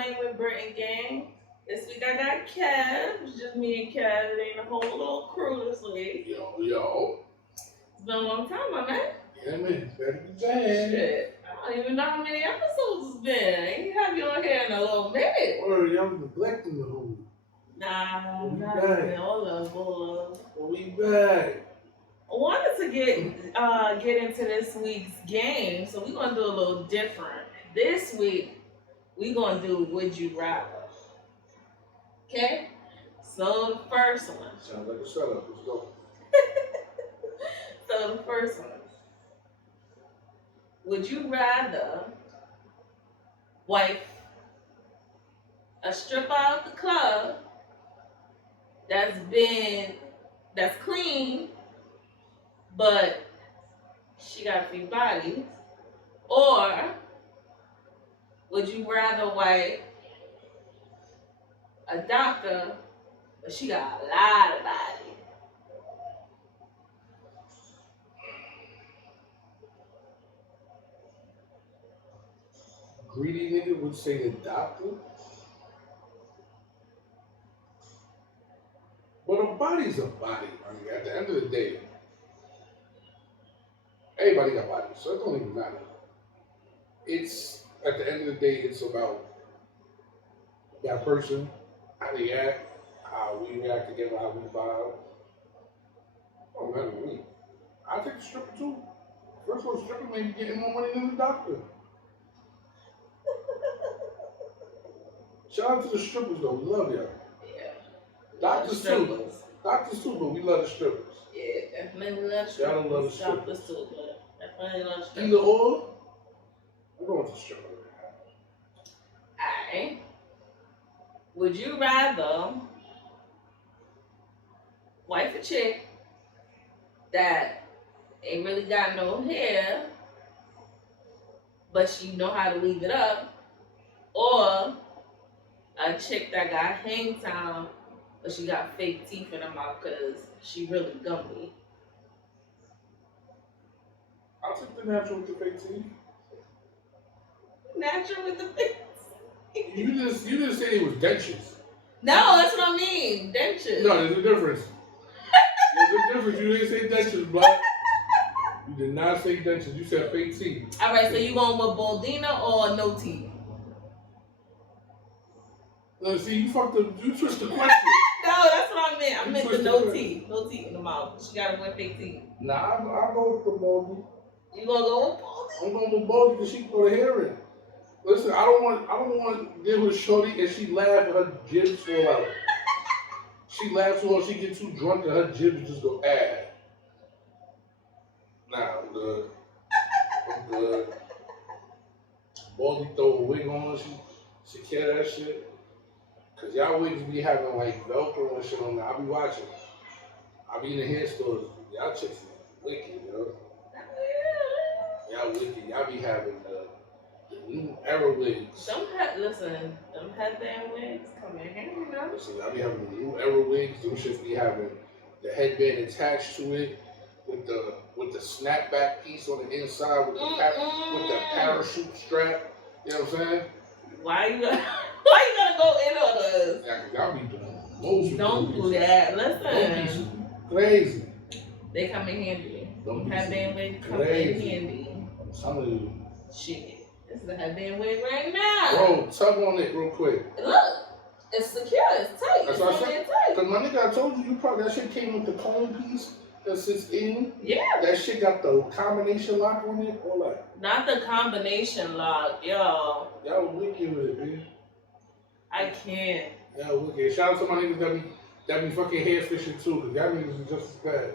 playing with Britt and Gang. This week I got Kev. It's just me and Kev. It ain't a whole little crew this week. Yo. It's been a long time, my man. Yeah, man. Better be bad. Shit. I don't even know how many episodes it's been. I ain't have you on here in a little minute. Or y'all neglecting the homie. Nah, we not back. even. All love. We back. I wanted to get into this week's game, so we're gonna do a little different. This week, we're gonna do Would You Rather. Okay? So the first one. Sounds like a setup. Let's go. So the first one. Would you rather wipe a stripper out the club that's clean, but she got a few bodies, or would you rather wipe a doctor, but she got a lot of bodies? Greedy nigga would say the doctor. But a body's a body. I mean, at the end of the day, everybody got bodies, so it don't even matter. It's, at the end of the day, it's about that person, how they act, how we react together, how we vibe. Don't matter to me. I'll take the stripper too. First one, stripper may be getting more money than the doctor. Shout out to the strippers though, we love y'all. Yeah. Doctors too. Doctors too, but we love the strippers. Yeah, definitely love the strippers. Y'all don't love the strippers. Doctors too, but definitely love the strippers. Either or, I'm going with the stripper. Alright. Would you rather wife a chick that ain't really got no hair, but she know how to leave it up, or a chick that got hang time, but she got fake teeth in her mouth because she really gummy? I'll take the natural with the fake teeth. Natural with the fake teeth? You didn't say it was dentures. No, that's what I mean. Dentures. No, there's a difference. There's a difference. You didn't say dentures, blood. You did not say dentures. You said fake teeth. Alright, so you going with Baldina or no teeth? No, see, you fucked up. You switched the question. No, that's what I meant. I meant the no teeth. No teeth in the mouth. She gotta wear fake teeth. Nah, I'll go with the baldy. You gonna go with Baldy? I'm going with baldy because she put her hair in. Listen, I don't want to deal with shorty and she laugh and her jibs fall out. She laughs when she gets too drunk and her jibs just go Nah, I'm good. Baldy throw a wig on, she care that shit. Cause y'all wigs be having like Velcro and shit on there. I be watching. I be in the hair stores. Y'all chicks wicked, yo. Y'all wicked. Y'all be having the new era wigs. Them headband wigs come in handy, you know? Listen, y'all be having the new era wigs. Them shits be having the headband attached to it with the snapback piece on the inside with the parachute strap. You know what I'm saying? Why you gonna go in on us? Yeah, cause y'all be doing most. Don't do that. Listen. Those crazy. They come in handy. Don't Headband wig come in handy. Some of you. Shit. This is a headband wig right now. Bro, tug on it real quick. Look, it's secure. It's tight. That's what I said. Cause my nigga, I told you, probably that shit came with the cone piece that sits in. Yeah. That shit got the combination lock on it. All that. Not the combination lock, yo. Y'all wicked with it, man. I can't. Y'all wicked. Shout out to my niggas that be fucking hair fishing too, cause y'all niggas is just as bad.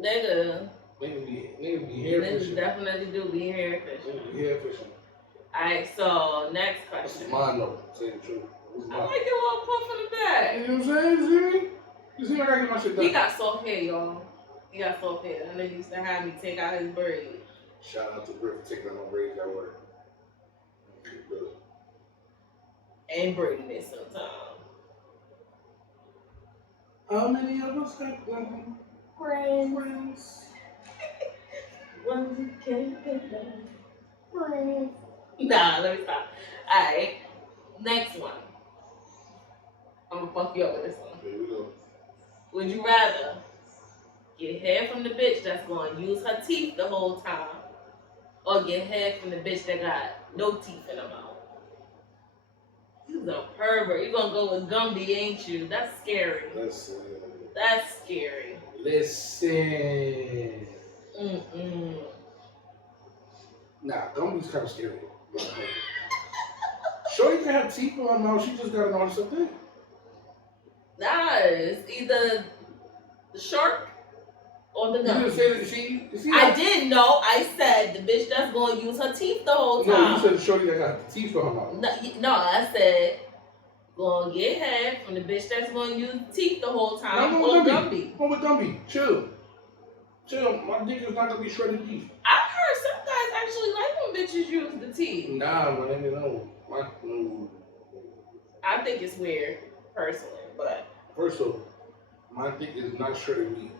Nigga. Niggas be hair fishing. Niggas definitely do be hair fishing. Niggas be hair fishing. Alright, so next This question. is mine though. Say the truth. I like your little puff in the back. You know what I'm saying? You see me? You see me? I gotta get my shit done. He got soft hair, y'all. He got soft hair. And they used to have me take out his braids. Shout out to Britt for taking out my braids at work. Good. And braiding it sometimes. How many of us have friends? One can pick up friends. Nah, let me stop. Alright. Next one. I'm gonna fuck you up with this one. Here we go. Would you rather get head from the bitch that's gonna use her teeth the whole time, or get head from the bitch that got no teeth in her mouth? You's a pervert. You gonna go with Gumby, ain't you? That's scary. Listen. That's scary. Listen. Mm-mm. Nah, Gumby's kind of scary. Shorty can have teeth in her mouth. She just gotta know something. Nah, it's either the shark or the You didn't Gumby. say that she. I didn't know. I said the bitch that's gonna use her teeth the whole time. No, you said the shorty that got the teeth in her mouth. No, I said gonna get head from the bitch that's gonna use teeth the whole time, or Gumby. Go with Gumby. Chill. My dick is not gonna be shredded teeth. I've heard some guys actually like when bitches use the teeth. Nah, my nigga, no. No. I think it's weird, personally, but First of all, my dick is not shredded meat.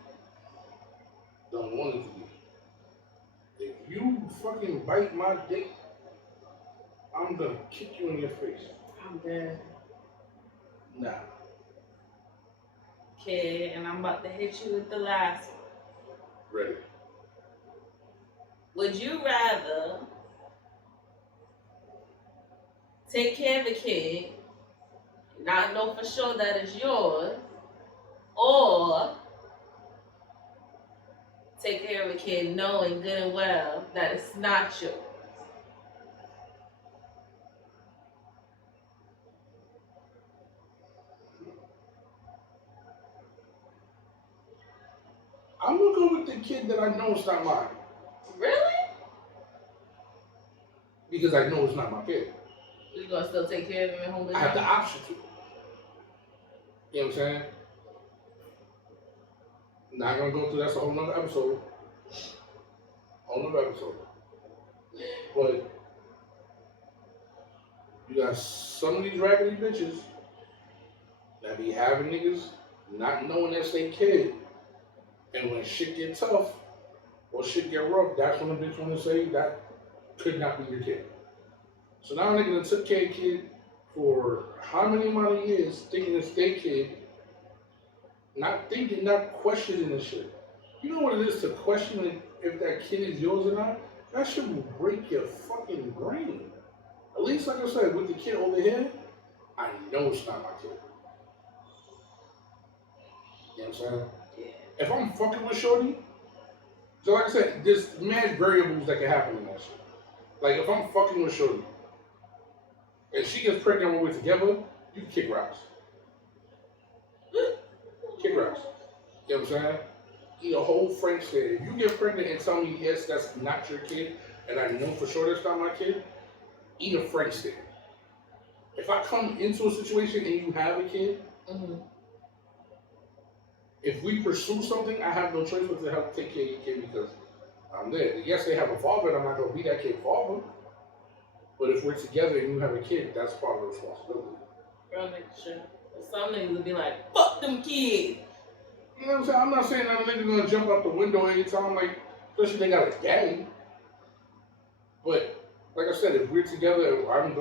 Don't want it to be. If you fucking bite my dick, I'm gonna kick you in your face. I'm dead. Nah. Okay, and I'm about to hit you with the last one. Ready. Would you rather take care of a kid, not know for sure that it's yours, or take care of a kid knowing good and well that it's not yours? I'm gonna go with the kid that I know it's not mine. Really? Because I know it's not my kid. You gonna still take care of him at home? I have the option to. You know what I'm saying? Not gonna go through, that's a whole nother episode. But you got some of these raggedy bitches that be having niggas not knowing that's their kid. And when shit get tough or shit get rough, that's when the bitch wanna say that could not be your kid. So now a nigga that took care of kid for how many amount of years thinking it's their kid, not thinking, not questioning the shit. You know what it is to question if that kid is yours or not? That shit will break your fucking brain. At least, like I said, with the kid over here, I know it's not my kid. You know what I'm saying? Yeah. If I'm fucking with shorty, so like I said, there's mad variables that can happen in that shit. Like if I'm fucking with shorty, and she gets pregnant when we're together, you can kick rocks. Kick rocks. You know what I'm saying? Eat a whole French steak. If you get pregnant and tell me, yes, that's not your kid, and I know for sure that's not my kid, eat a French steak. If I come into a situation and you have a kid, if we pursue something, I have no choice but to help take care of your kid because I'm there. Yes, they have a father, and I'm not going to be that kid's father. But if we're together and you have a kid, that's part of the responsibility. Real nigga shit. Some niggas would be like, fuck them kids. You know what I'm saying? I'm not saying that a nigga gonna jump out the window anytime, like, especially if they got a daddy. But, like I said, if we're together, I'm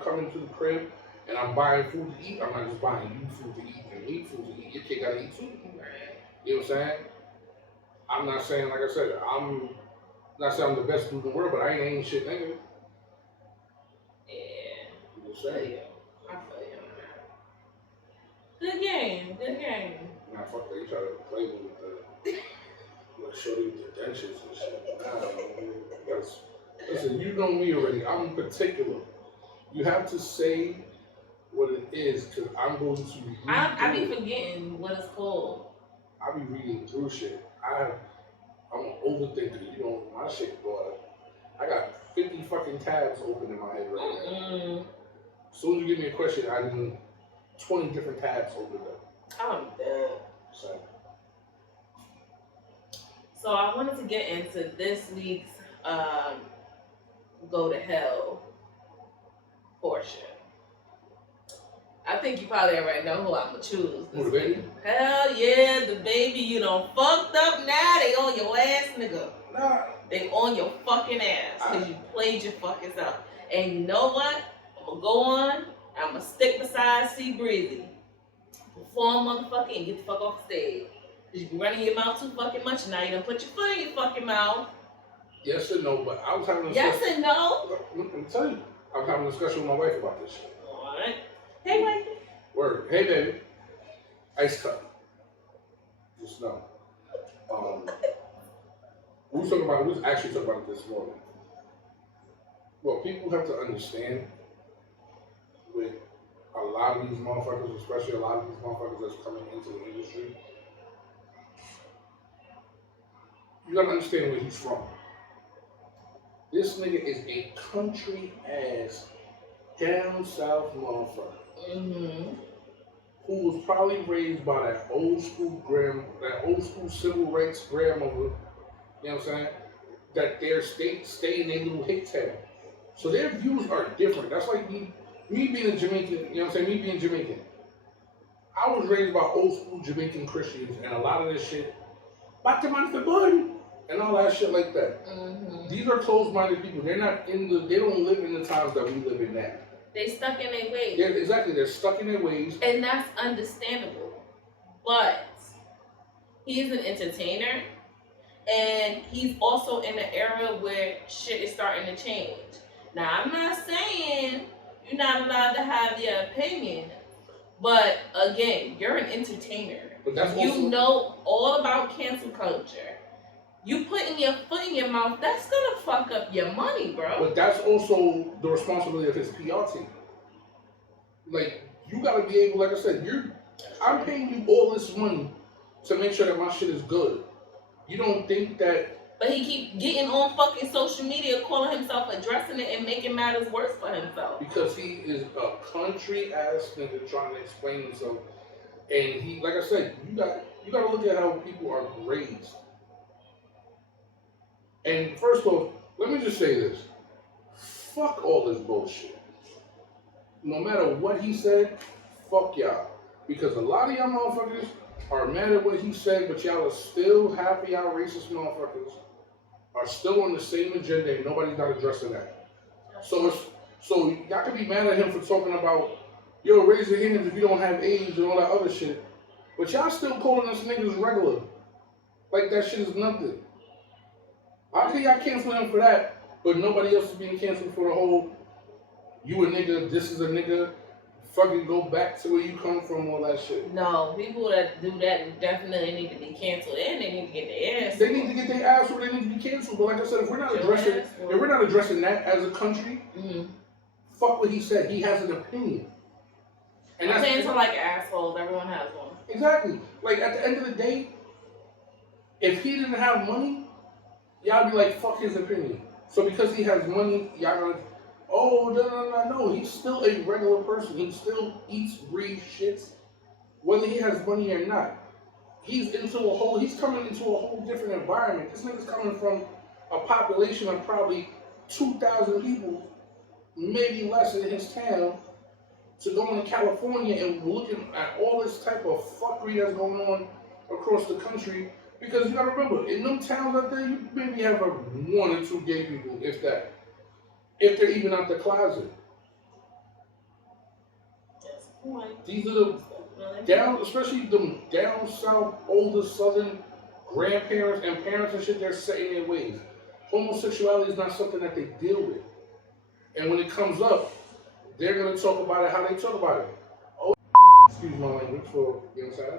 coming to the crib and I'm buying food to eat, I'm not just buying you food to eat and me food to eat. Your kid gotta eat too. You know what I'm saying? I'm not saying, like I said, I'm not saying I'm the best dude in the world, but I ain't shit nigga. Yeah. I'm just saying. I feel you. Good game. Nah, fuck that. You try to play with shorty with the dentures and shit. Nah, listen, you know me already. I'm particular. You have to say what it is, because I'm going to read I be forgetting what it's called. I be reading through shit. I'm an overthinker. You know, my shit, boy. I got 50 fucking tabs open in my head right now. As soon as you give me a question, I need 20 different tabs opened up. I'm dead. So I wanted to get into this week's go to hell portion. I think you probably already know who I'm gonna choose. Who, the baby? Hell yeah, the baby. You done fucked up now. They on your ass, nigga. Nah. They on your fucking ass because you played your fucking self. And you know what? I'm gonna go on. I'm I'ma stick beside C Breezy. Perform motherfucking and get the fuck off the stage. You be running your mouth too fucking much now. You done put your foot in your fucking mouth. Yes and no, but I was having a Yes discussion. and no. Let me tell you, I was having a discussion with my wife about this shit. Alright. Hey, wifey. Word. Hey, baby. Ice cup. Just know. We was actually talking about it this morning. Well, people have to understand with a lot of these motherfuckers, especially a lot of these motherfuckers that's coming into the industry, you gotta understand where he's from. This nigga is a country ass, down south motherfucker. Mm-hmm. Who was probably raised by that old school civil rights grandmother, you know what I'm saying? That their state stay in their little hick town. So their views are different. That's like me being a Jamaican, you know what I'm saying? Me being Jamaican. I was raised by old school Jamaican Christians and a lot of this shit, and all that shit like that. Mm-hmm. These are closed-minded people. They don't live in the times that we live in now. They stuck in their ways. Yeah, exactly. They're stuck in their ways. And that's understandable. But he's an entertainer. And he's also in an era where shit is starting to change. Now, I'm not saying you're not allowed to have your opinion. But again, you're an entertainer. But that's you know all about cancel culture. You putting your foot in your mouth, that's gonna fuck up your money, bro. But that's also the responsibility of his PR team. Like, you gotta be able, like I said, I'm paying you all this money to make sure that my shit is good. You don't think that... But he keep getting on fucking social media, calling himself, addressing it, and making matters worse for himself. Because he is a country ass nigga trying to explain himself. And he, like I said, you gotta look at how people are raised. And first off, let me just say this. Fuck all this bullshit. No matter what he said, fuck y'all. Because a lot of y'all motherfuckers are mad at what he said, but y'all are still, half of y'all racist motherfuckers are still on the same agenda and nobody's not addressing that. So y'all can be mad at him for talking about, yo, raise your hands if you don't have AIDS and all that other shit. But y'all still calling us niggas regular. Like that shit is nothing. How can y'all cancel him for that, but nobody else is being canceled for the whole, you a nigga, this is a nigga, fucking go back to where you come from, all that shit? No, people that do that definitely need to be canceled, and they need to get their ass. They need to get their ass where they need to be canceled. But like I said, if we're not addressing that as a country, fuck what he said. He has an opinion. And I'm saying to like assholes, everyone has one. Exactly. Like at the end of the day, if he didn't have money, y'all be like, fuck his opinion. So because he has money, y'all gonna, oh, no. He's still a regular person. He still eats, breathes, shits, whether he has money or not. He's coming into a whole different environment. This nigga's coming from a population of probably 2,000 people, maybe less in his town, to going to California and looking at all this type of fuckery that's going on across the country. Because you gotta remember, in them towns out there, you maybe have one or two gay people, if that. If they're even out the closet. These are especially the down south, older southern grandparents and parents and shit, they're set in their ways. Homosexuality is not something that they deal with. And when it comes up, they're gonna talk about it how they talk about it. Oh, excuse my language for, you know what I'm saying?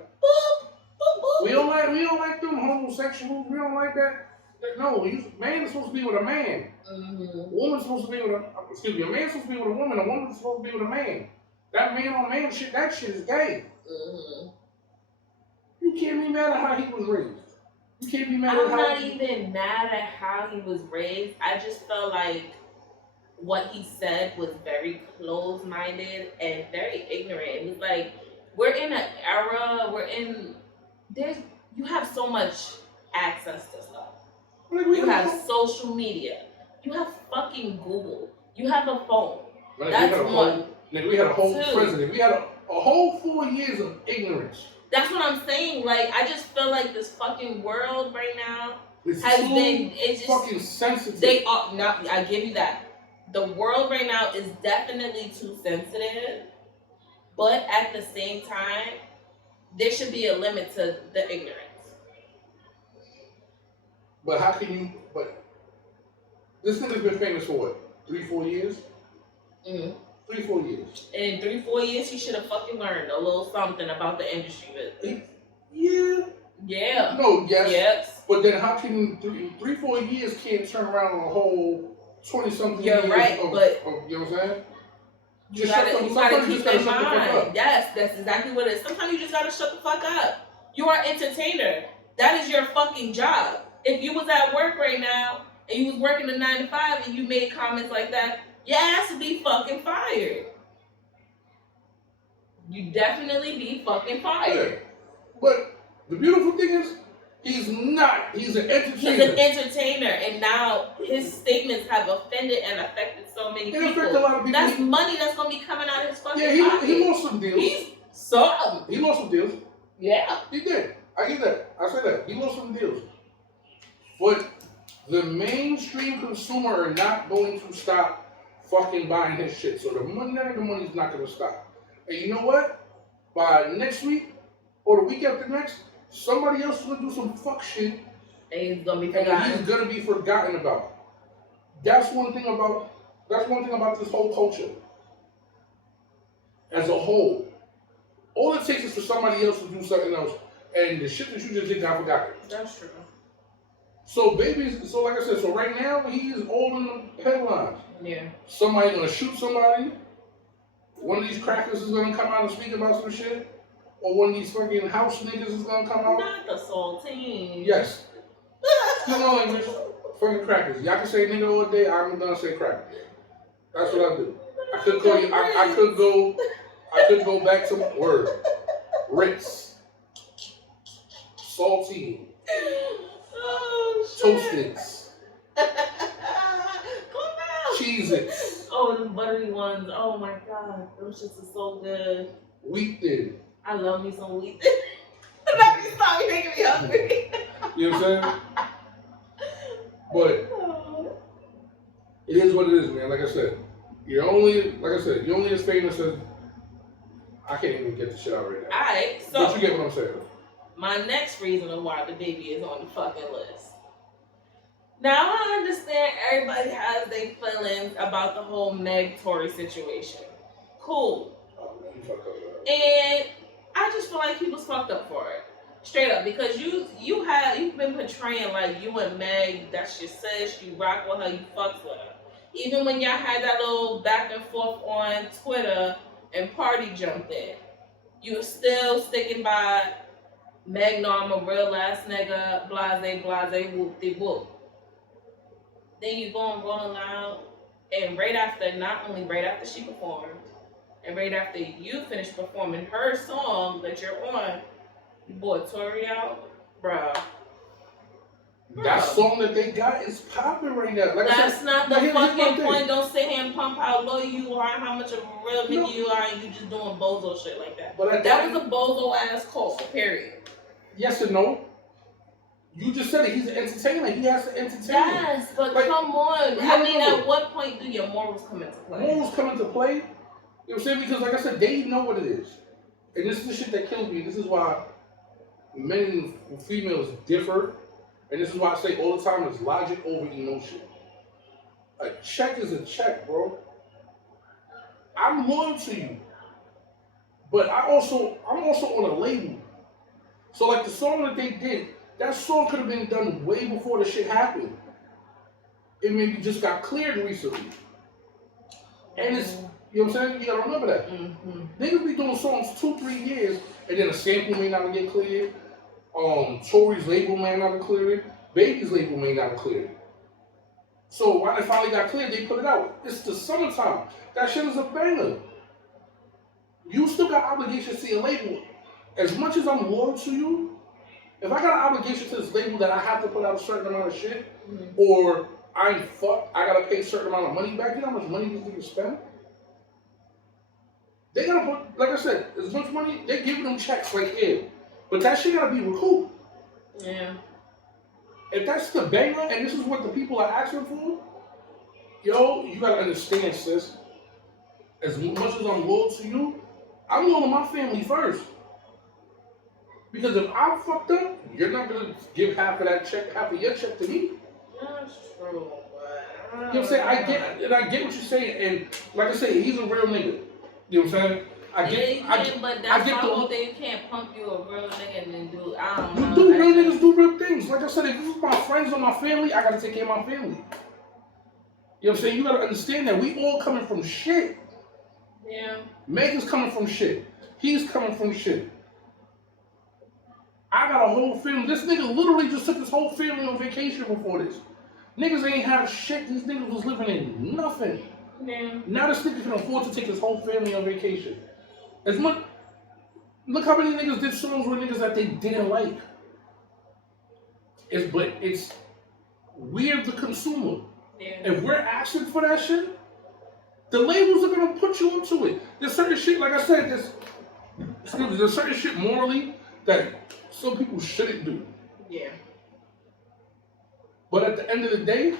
We don't like them homosexuals. We don't like that. No, man is supposed to be with a man. Woman's supposed to be with a man's supposed to be with a woman. A woman's supposed to be with a man. That man on man shit, that shit is gay. You can't be mad at how he was raised. You can't be mad at how. I'm not even mad at how he was raised. I just felt like what he said was very closed-minded and very ignorant. It was like, we're in an era, you have so much access to stuff. You have social media. You have fucking Google. You have a phone. That's one. We had a whole president. We had a whole 4 years of ignorance. That's what I'm saying. Like, I just feel like this fucking world right now it's fucking sensitive. They are not. I give you that. The world right now is definitely too sensitive, But at the same time, there should be a limit to the ignorance. But how can you? But this nigga's been famous for what? 3-4 years. Mm-hmm. 3-4 years. And in 3-4 years, he should have fucking learned a little something about the industry business. Yeah. Yeah. No. Yes. Yes. But then how can 3-4 years can't turn around a whole 20-something You're years? Right, but you know what I'm saying? You gotta keep in mind. Yes, that's exactly what it is. Sometimes you just gotta shut the fuck up. You are an entertainer. That is your fucking job. If you was at work right now and you was working a 9 to 5 and you made comments like that, your ass would be fucking fired. You definitely be fucking fired. Yeah. But the beautiful thing is, he's not. He's an entertainer. He's an entertainer, and now his statements have offended and affected so many people. Affected a lot of people. That's money that's gonna be coming out of his fucking pocket. He lost some deals. He lost some deals. Yeah. He did. I get that. I said that. He lost some deals. But the mainstream consumer are not going to stop fucking buying his shit. So the money's not going to stop. And you know what? By next week or the week after next, somebody else is going to do some fuck shit. And he's going to be forgotten. And he's going to be forgotten about. That's one thing about this whole culture. As a whole. All it takes is for somebody else to do something else. And the shit that you just did got forgotten. That's true. So like I said, so right now he's all in the headlines. Yeah. Somebody gonna shoot somebody. One of these crackers is gonna come out and speak about some shit. Or one of these fucking house niggas is gonna come out. Not the saltine. Yes. You know English. Fucking crackers. Y'all can say nigga all day, I'm gonna say cracker. That's what I do. I could call you I could go back to my word. Ritz. Saltine. Oh, shit. Toasteds. Cheez-Its. Oh, the buttery ones. Oh my god. Those shits are so good. Wheat Thin. I love me some Wheat Thin. Let me stop. You're making me hungry. You know what I'm saying? But it is what it is, man. Like I said, you're only as famous as I can't even get the shit out right now. Alright, so but you get what I'm saying. My next reason of why the baby is on the fucking list. Now I understand everybody has their feelings about the whole Meg Tory situation. Cool. And I just feel like he was fucked up for it. Straight up, because you've been portraying like you and Meg, that's your sis, you rock with her, you fucks with her. Even when y'all had that little back and forth on Twitter and Party jumped in, you were still sticking by Meg, no, I'm a real ass nigga, blase, whoop-de-whoop. Then you go and Rolling Loud, and not only right after she performed, and right after you finished performing her song that you're on, you brought Tori out, bruh. That song that they got is popping right now. Like That's not the fucking point. Don't sit here and pump how low you are, how much of a real nigga you are, and you just doing bozo shit like that. But that was a bozo ass call, period. Yes and no. You just said it. He's an entertainer. He has to entertain. Yes, but like, come on. I mean, at what point do your morals come into play? Morals come into play? You know what I'm saying? Because like I said, they know what it is. And this is the shit that kills me. This is why men and females differ. And this is why I say all the time, it's logic over emotion. A check is a check, bro. I'm loyal to you. But I'm also on a label. So like the song that they did, that song could have been done way before the shit happened. It maybe just got cleared recently. And it's, you know what I'm saying? You gotta remember that. Mm-hmm. Niggas be doing songs 2-3 years, and then a sample may not get cleared. Tory's label may not have cleared it. Baby's label may not have cleared it. So when it finally got cleared, they put it out. It's the summertime. That shit is a banger. You still got obligations to your label. As much as I'm loyal to you, if I got an obligation to this label that I have to put out a certain amount of shit, or I gotta pay a certain amount of money back, you know how much money these niggas spend? They gotta put, like I said, as much money, they're giving them checks like here. But that shit gotta be recouped. Yeah. If that's the banger and this is what the people are asking for, yo, you gotta understand, sis. As much as I'm loyal to you, I'm going to my family first. Because if I'm fucked up, you're not gonna give half of that check, half of your check to me. That's true, but You know what I'm saying? I get what you're saying, and like I say, he's a real nigga. You know what I'm saying? But that's my whole thing. You can't pump you a real nigga and then do, I don't know. Do real niggas do real things. Like I said, if this is my friends or my family, I gotta take care of my family. You know what I'm saying? You gotta understand that we all coming from shit. Yeah. Meg is coming from shit. He's coming from shit. I got a whole family. This nigga literally just took his whole family on vacation before this. Niggas ain't have shit. These niggas was living in nothing. Yeah. Now this nigga can afford to take his whole family on vacation. As much, look how many niggas did songs with niggas that they didn't like. But it's we're the consumer. Yeah. If we're asking for that shit, the labels are gonna put you into it. There's certain shit, like I said, there's certain shit morally that some people shouldn't do. Yeah. But at the end of the day,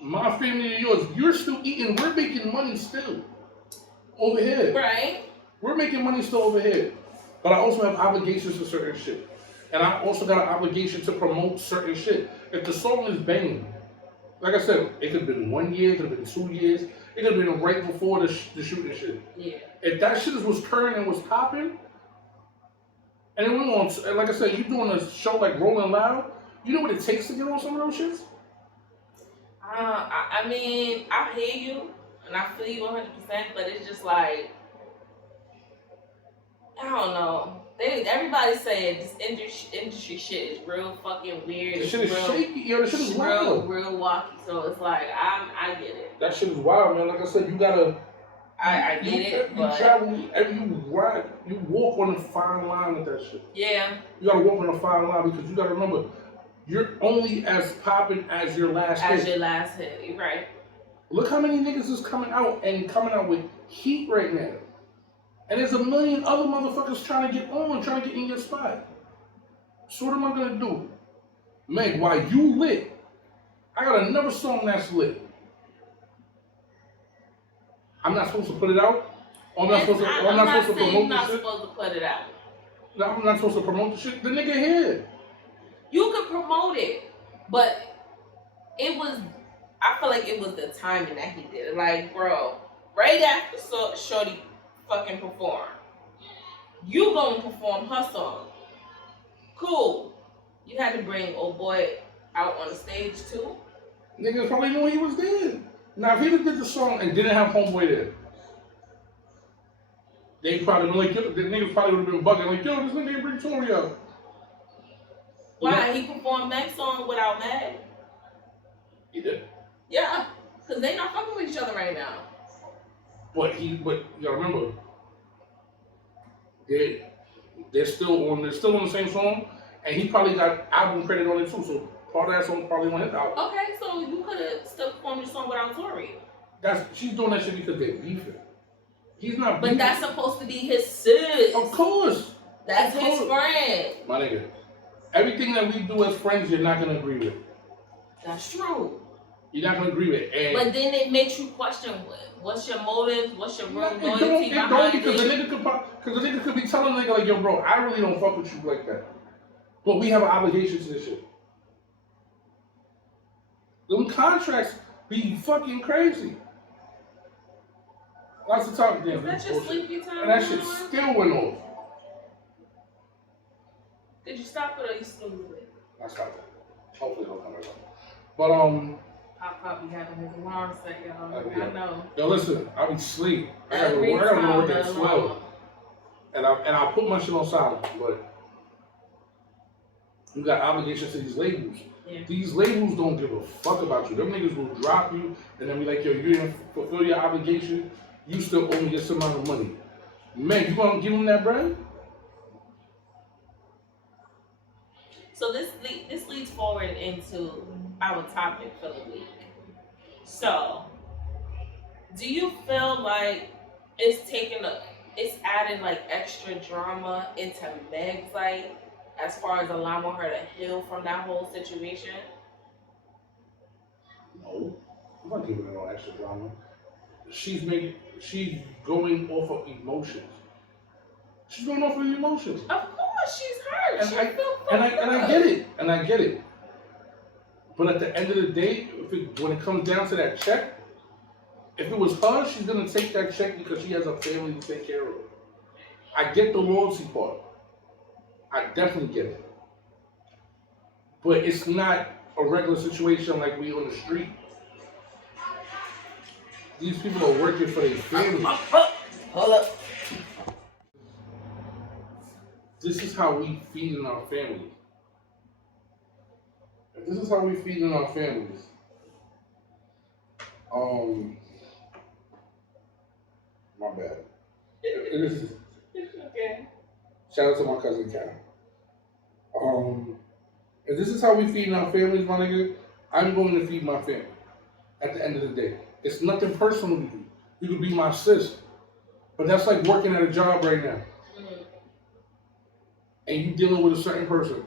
my family and yours, you're still eating. We're making money still over here. Right. We're making money still over here. But I also have obligations to certain shit. And I also got an obligation to promote certain shit. If the song is banging, like I said, it could have been 1 year, it could have been 2 years, it could have been right before the shooting shit. Yeah. If that shit was current and was popping, and then we on, like I said, you doing a show like Rolling Loud, you know what it takes to get on some of those shits? I mean, I hear you, and I feel you 100%, but it's just like, I don't know. Everybody saying this industry shit is real fucking weird. The shit is shaky. Yo, the shit is wild. Real wacky. So it's like, I get it. That shit is wild, man. Like I said, you gotta. I get it. You travel, you ride, you walk on a fine line with that shit. Yeah. You gotta walk on a fine line because you gotta remember, you're only as popping as your last hit. As your last hit, you're right. Look how many niggas is coming out with heat right now. And there's a million other motherfuckers trying to get in your spot. So what am I gonna do? Meg, while you lit, I got another song that's lit. I'm not supposed to put it out? Or I'm not supposed to promote the shit? You're not supposed to put it out. No, I'm not supposed to promote the shit? The nigga here. You could promote it, but I feel like it was the timing that he did it. Like, bro, right after Shorty fucking perform, you gonna perform her song. Cool. You had to bring old boy out on the stage too? Niggas probably knew he was dead. Now, if he did the song and didn't have Homeboy there, they probably would have the niggas probably would have been bugging like, yo, this nigga didn't bring Tory out. Why? He performed Meg's song without Meg? He did? Yeah, because they not fucking with each other right now. But you gotta remember, they're still on the same song, and he probably got album credit on it too, so part of that song probably on his album. Okay, so you could have still performed your song without Tory. She's doing that shit because they're beefing. He's not But beefing. that's supposed to be his sis. Of course. That's his friend. My nigga, everything that we do as friends, you're not gonna agree with. That's true. You're not gonna agree with it. But then it makes you question what's your motive, what's your real loyalty behind it. Because the nigga could be telling the nigga like, yo, bro, I really don't fuck with you like that. But we have an obligation to this shit. Them contracts be fucking crazy. Lots of talk again. Is that your sleepy time? And that shit still went off. Did you stop it or you snoozed it? I stopped it. Hopefully it'll come back up. But I'll probably having his alarm set, y'all. yeah. I know. Yo, listen, I be asleep. I gotta go work at 12. And I'll put my shit on silent, but you got obligations to these labels. Yeah. These labels don't give a fuck about you. Them niggas will drop you and then be like, yo, you didn't fulfill your obligation. You still owe me this amount of money. Man, you gonna give them that bread? So this leads forward into our topic for the week. So, do you feel like it's adding like extra drama into Meg's life as far as allowing her to heal from that whole situation? No, I'm not giving her no extra drama. she's going off of emotions. She's going off of emotions. Of course, she's hurt. And I get it. And I get it. But at the end of the day, when it comes down to that check, if it was her, she's gonna take that check because she has a family to take care of. I get the loyalty part. I definitely get it. But it's not a regular situation like we on the street. These people are working for their family. Hold up. This is how we feed in our families. This is how we feed in our families. My bad. Okay. Shout out to my cousin Cal. If this is how we feed in our families, my nigga, I'm going to feed my family. At the end of the day, it's nothing personal to you. You could be my sis, but that's like working at a job right now, and you dealing with a certain person,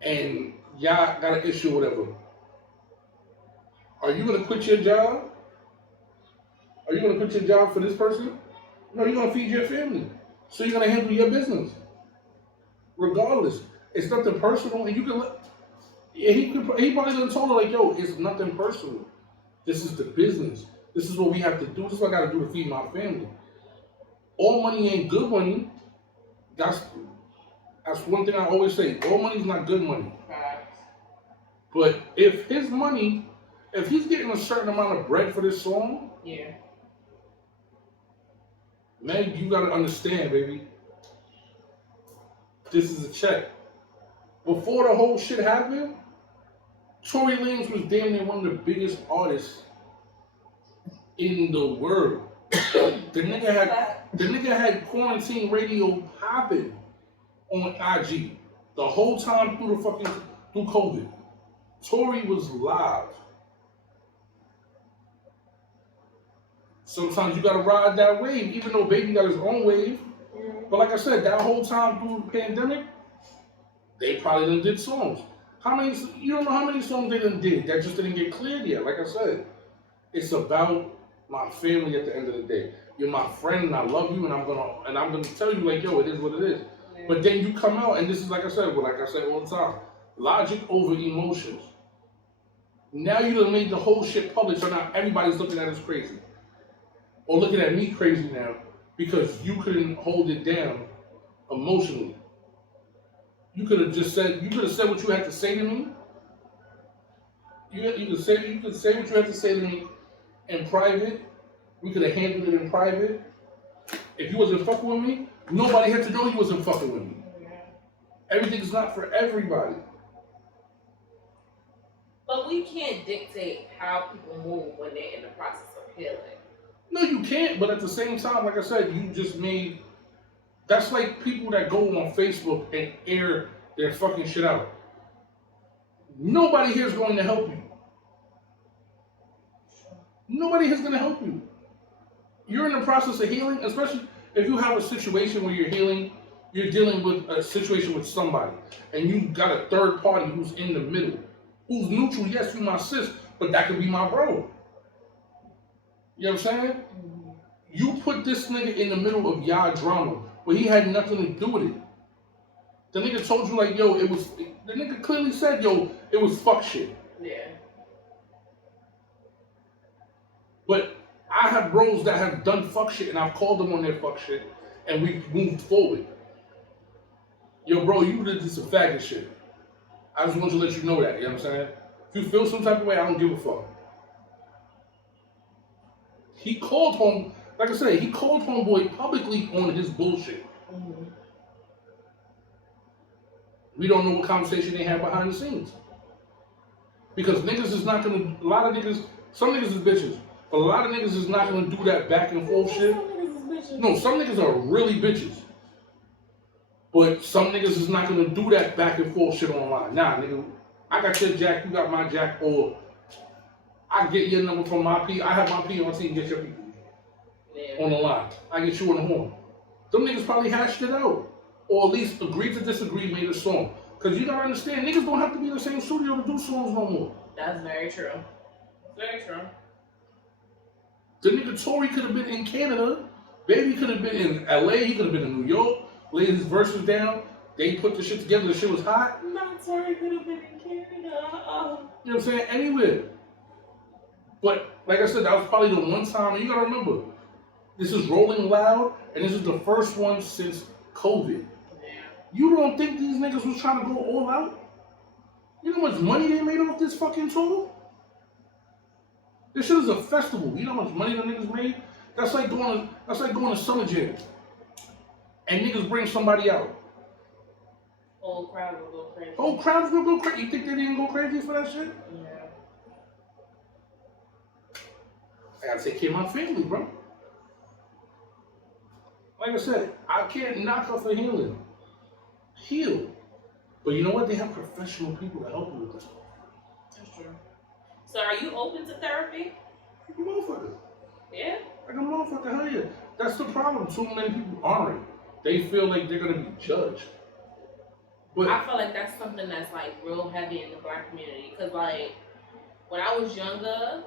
and y'all got an issue, whatever. Are you gonna quit your job? Are you gonna quit your job for this person? No, you're gonna feed your family. So you're gonna handle your business. Regardless. It's nothing personal, and you can let he probably done told her like, yo, it's nothing personal. This is the business. This is what we have to do. This is what I gotta do to feed my family. All money ain't good money. That's one thing I always say. All money's not good money. But if his money, if he's getting a certain amount of bread for this song, yeah, man, you gotta understand, baby. This is a check. Before the whole shit happened, Tory Lanez was damn near one of the biggest artists in the world. The nigga had quarantine radio popping on IG the whole time through COVID. Tory was live. Sometimes you gotta ride that wave, even though Baby got his own wave. But like I said, that whole time through the pandemic, they probably done did songs. You don't know how many songs they done did that just didn't get cleared yet. Like I said, it's about my family at the end of the day. You're my friend and I love you and I'm gonna tell you like, yo, it is what it is. Yeah. But then you come out and this is like I said all the time, logic over emotions. Now you done made the whole shit public, so now everybody's looking at us crazy. Or looking at me crazy now because you couldn't hold it down emotionally. You could have said what you had to say to me. You could say what you had to say to me in private. We could have handled it in private. If you wasn't fucking with me, nobody had to know you wasn't fucking with me. Everything's not for everybody. But we can't dictate how people move when they're in the process of healing. No, you can't. But at the same time, like I said, that's like people that go on Facebook and air their fucking shit out. Nobody here is going to help you. Nobody here is going to help you. You're in the process of healing, especially if you have a situation where you're healing, you're dealing with a situation with somebody, and you got a third party who's in the middle, who's neutral. Yes, you my sis, but that could be my bro. You know what I'm saying? Mm-hmm. You put this nigga in the middle of y'all drama, but he had nothing to do with it. The nigga told you like, yo, the nigga clearly said, yo, it was fuck shit. Yeah. But I have bros that have done fuck shit and I've called them on their fuck shit and we've moved forward. Yo, bro, you did some faggot shit. I just want to let you know that, you know what I'm saying? If you feel some type of way, I don't give a fuck. He called home, like I said, he called homeboy publicly on his bullshit. Mm-hmm. We don't know what conversation they had behind the scenes. Because niggas is not gonna, some niggas is bitches, but a lot of niggas is not gonna do that back and forth shit. Some niggas is bitches. No, some niggas are really bitches. But some niggas is not gonna do that back and forth shit online. Nah, nigga, I got your jack, you got my jack, or I get your number from my P, I have my P on team, get your people on the line. I get you on the horn. Them niggas probably hashed it out. Or at least agreed to disagree, made a song. Because you gotta understand, niggas don't have to be in the same studio to do songs no more. That's very true. Very true. The nigga Tory could have been in Canada. Baby could have been in LA. He could have been in New York. Laid his verses down. They put the shit together. The shit was hot. Not Tory could have been in Canada. You know what I'm saying? Anywhere. But like I said, that was probably the one time. And you gotta remember, this is Rolling Loud, and this is the first one since COVID. Yeah. You don't think these niggas was trying to go all out? You know how much money they made off this fucking tour? This shit is a festival. You know how much money the niggas made? That's like going to Summer Jam. And niggas bring somebody out. Whole crowd will go crazy. Whole crowd's gonna go crazy. You think they didn't go crazy for that shit? Yeah. I gotta take care of my family, bro. Like I said, I can't knock her for healing. Heal. But you know what? They have professional people to help you with this stuff. That's true. So are you open to therapy? Like a motherfucker. Yeah? Like a motherfucker, hell yeah. That's the problem. Too many people aren't. They feel like they're gonna be judged. But I feel like that's something that's like real heavy in the Black community. Cause like when I was younger,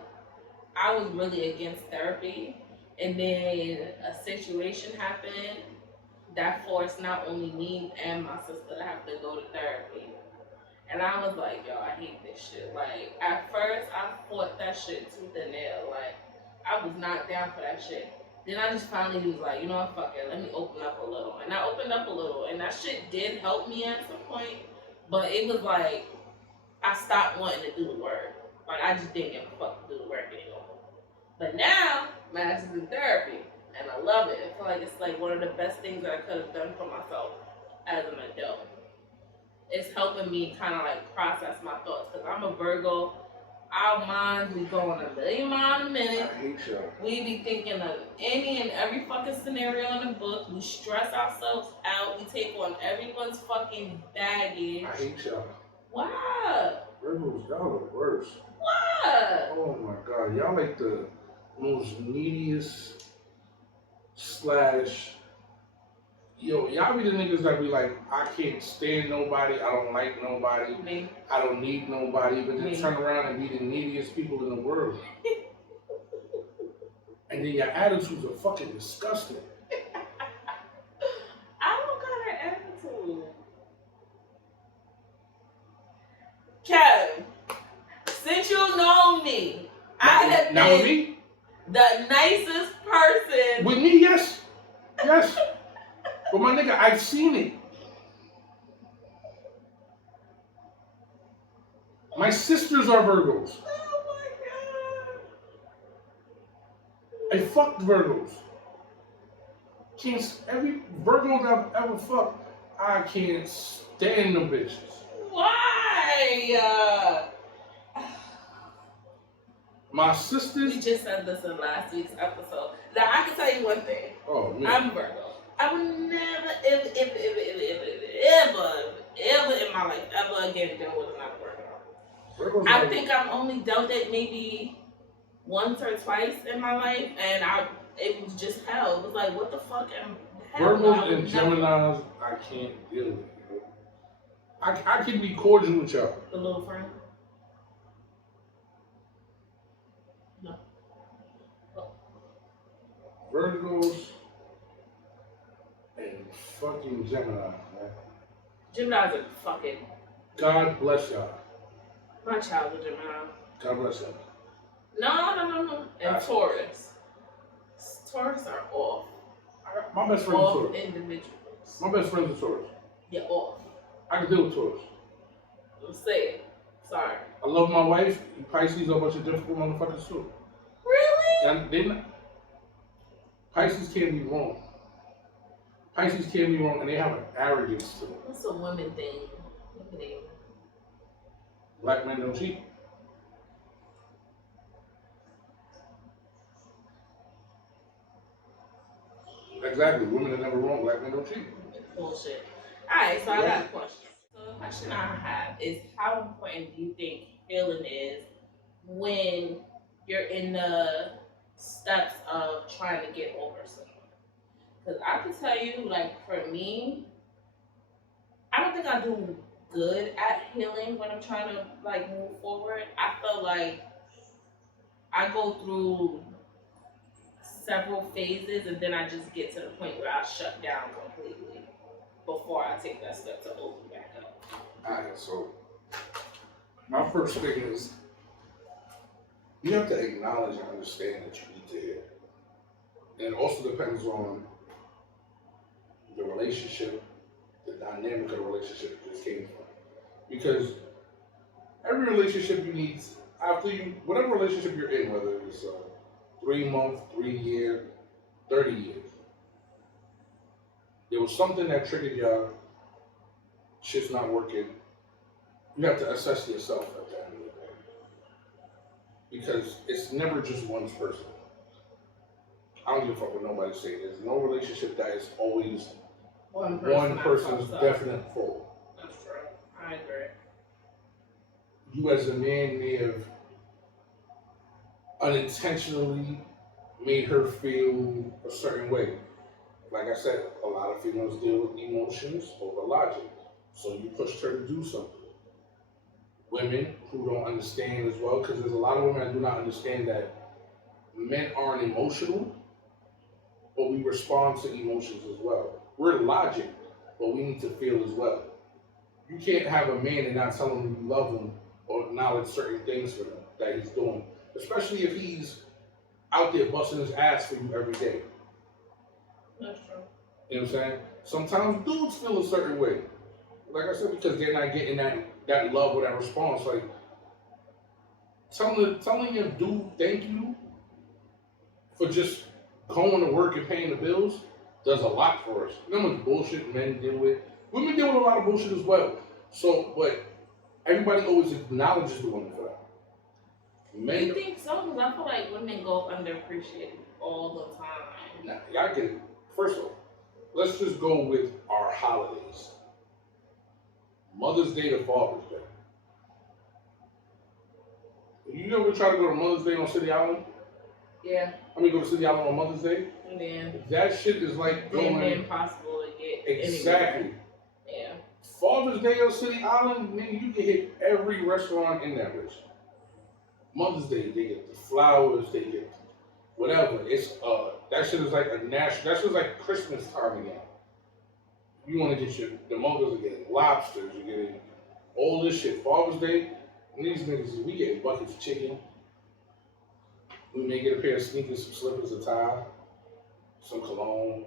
I was really against therapy. And then a situation happened that forced not only me and my sister to have to go to therapy. And I was like, yo, I hate this shit. Like, at first, I fought that shit tooth and nail. Like, I was not down for that shit. Then I just finally was like, you know what, fuck it, let me open up a little. And I opened up a little, and that shit did help me at some point. But it was like, I stopped wanting to do the work. Like, I just didn't give a fuck to do the work anymore. But now, my ass is in therapy, and I love it. I feel like it's like one of the best things that I could have done for myself as an adult. It's helping me kind of like process my thoughts, because I'm a Virgo. Our minds be going a million miles a minute. I hate y'all. We be thinking of any and every fucking scenario in the book. We stress ourselves out. We take on everyone's fucking baggage. I hate y'all. Why? Virgos, y'all the worst. Why? Oh my god, y'all like the most neediest slash. Yo, y'all be the niggas that be like, I can't stand nobody, I don't like nobody, Me. I don't need nobody, but then Me. turn around and be the neediest people in the world. And then your attitudes are fucking disgusting. I don't got an attitude. Kev, since you know me, I have Now with been me? the nicest person. With me, yes. Yes. But my nigga, I've seen it. My sisters are Virgos. Oh I fucked Virgos. Every Virgo that I've ever fucked, I can't stand them bitches. Why? My We sisters. just said this in last week's episode. Now I can tell you one thing. Oh man. I'm Virgo. I would never, ever in my life, ever again deal with another Virgo. Virgos I are- think I've only dealt it maybe once or twice in my life, and it was just hell. It was like, what the fuck? Hell no, I Virgos would and never- Geminis, I can't deal with. Yo. I can be cordial with y'all. The little friend. No. Virgos and fucking Gemini, man. Gemini's are fucking. God bless y'all. My child was Gemini. God bless y'all. No. And Taurus. Taurus are off. My best friend is Off Taurus. individuals. My best friend is Taurus. You're off. I can deal with Taurus. I'm saying. Sorry. I love my wife. Pisces are a bunch of difficult motherfuckers too. Really? And Pisces can't be wrong. Pisces can't be wrong, and they have an arrogance to them. What's a women thing? Look at you. Black men don't cheat. Exactly. Women are never wrong. Black men don't cheat. Bullshit. Alright, so I got a question. So the question I have is, how important do you think healing is when you're in the steps of trying to get over something? Because I can tell you, like, for me, I don't think I do good at healing when I'm trying to, like, move forward. I feel like I go through several phases, and then I just get to the point where I shut down completely before I take that step to open back up. Alright, so my first thing is you have to acknowledge and understand that you need to hear. And it also depends on the relationship, the dynamic of the relationship this came from. Because every relationship you need, after you, whatever relationship you're in, whether it's 3 month, 3 year, 30 years, there was something that triggered y'all, shit's not working. You have to assess yourself at the end of the day. Because it's never just one person. I don't give a fuck what nobody say. There's no relationship that is always one person's definite fault. That's true. I agree. You as a man may have unintentionally made her feel a certain way. Like I said, a lot of females deal with emotions over logic. So you pushed her to do something. Women who don't understand as well, because there's a lot of women that do not understand that men aren't emotional, but we respond to emotions as well. We're logic, but we need to feel as well. You can't have a man and not tell him you love him or acknowledge certain things for him that he's doing, especially if he's out there busting his ass for you every day. That's true. You know what I'm saying? Sometimes dudes feel a certain way. Like I said, because they're not getting that love or that response. Like, telling your dude thank you for just going to work and paying the bills does a lot for us. You know how much bullshit men deal with? Women deal with a lot of bullshit as well. So, but everybody always acknowledges the woman for that. Men, You think so? Because I feel like women go underappreciated all the time. nah, y'all get it. First of all, let's just go with our holidays. Mother's Day to Father's Day. You ever try to go to Mother's Day on City Island? Yeah. Go to City Island on Mother's Day? Yeah. That shit is like Damn impossible to get exactly. anywhere. Yeah. Father's Day on City Island, nigga, you can hit every restaurant in that bitch. Mother's Day, they get the flowers, they get whatever. It's that shit is like a national. That shit is like Christmas time again. You want to get the mothers are getting lobsters, you're getting all this shit. Father's Day, and these niggas, we getting buckets of chicken. We may get a pair of sneakers, some slippers, a tie, some cologne.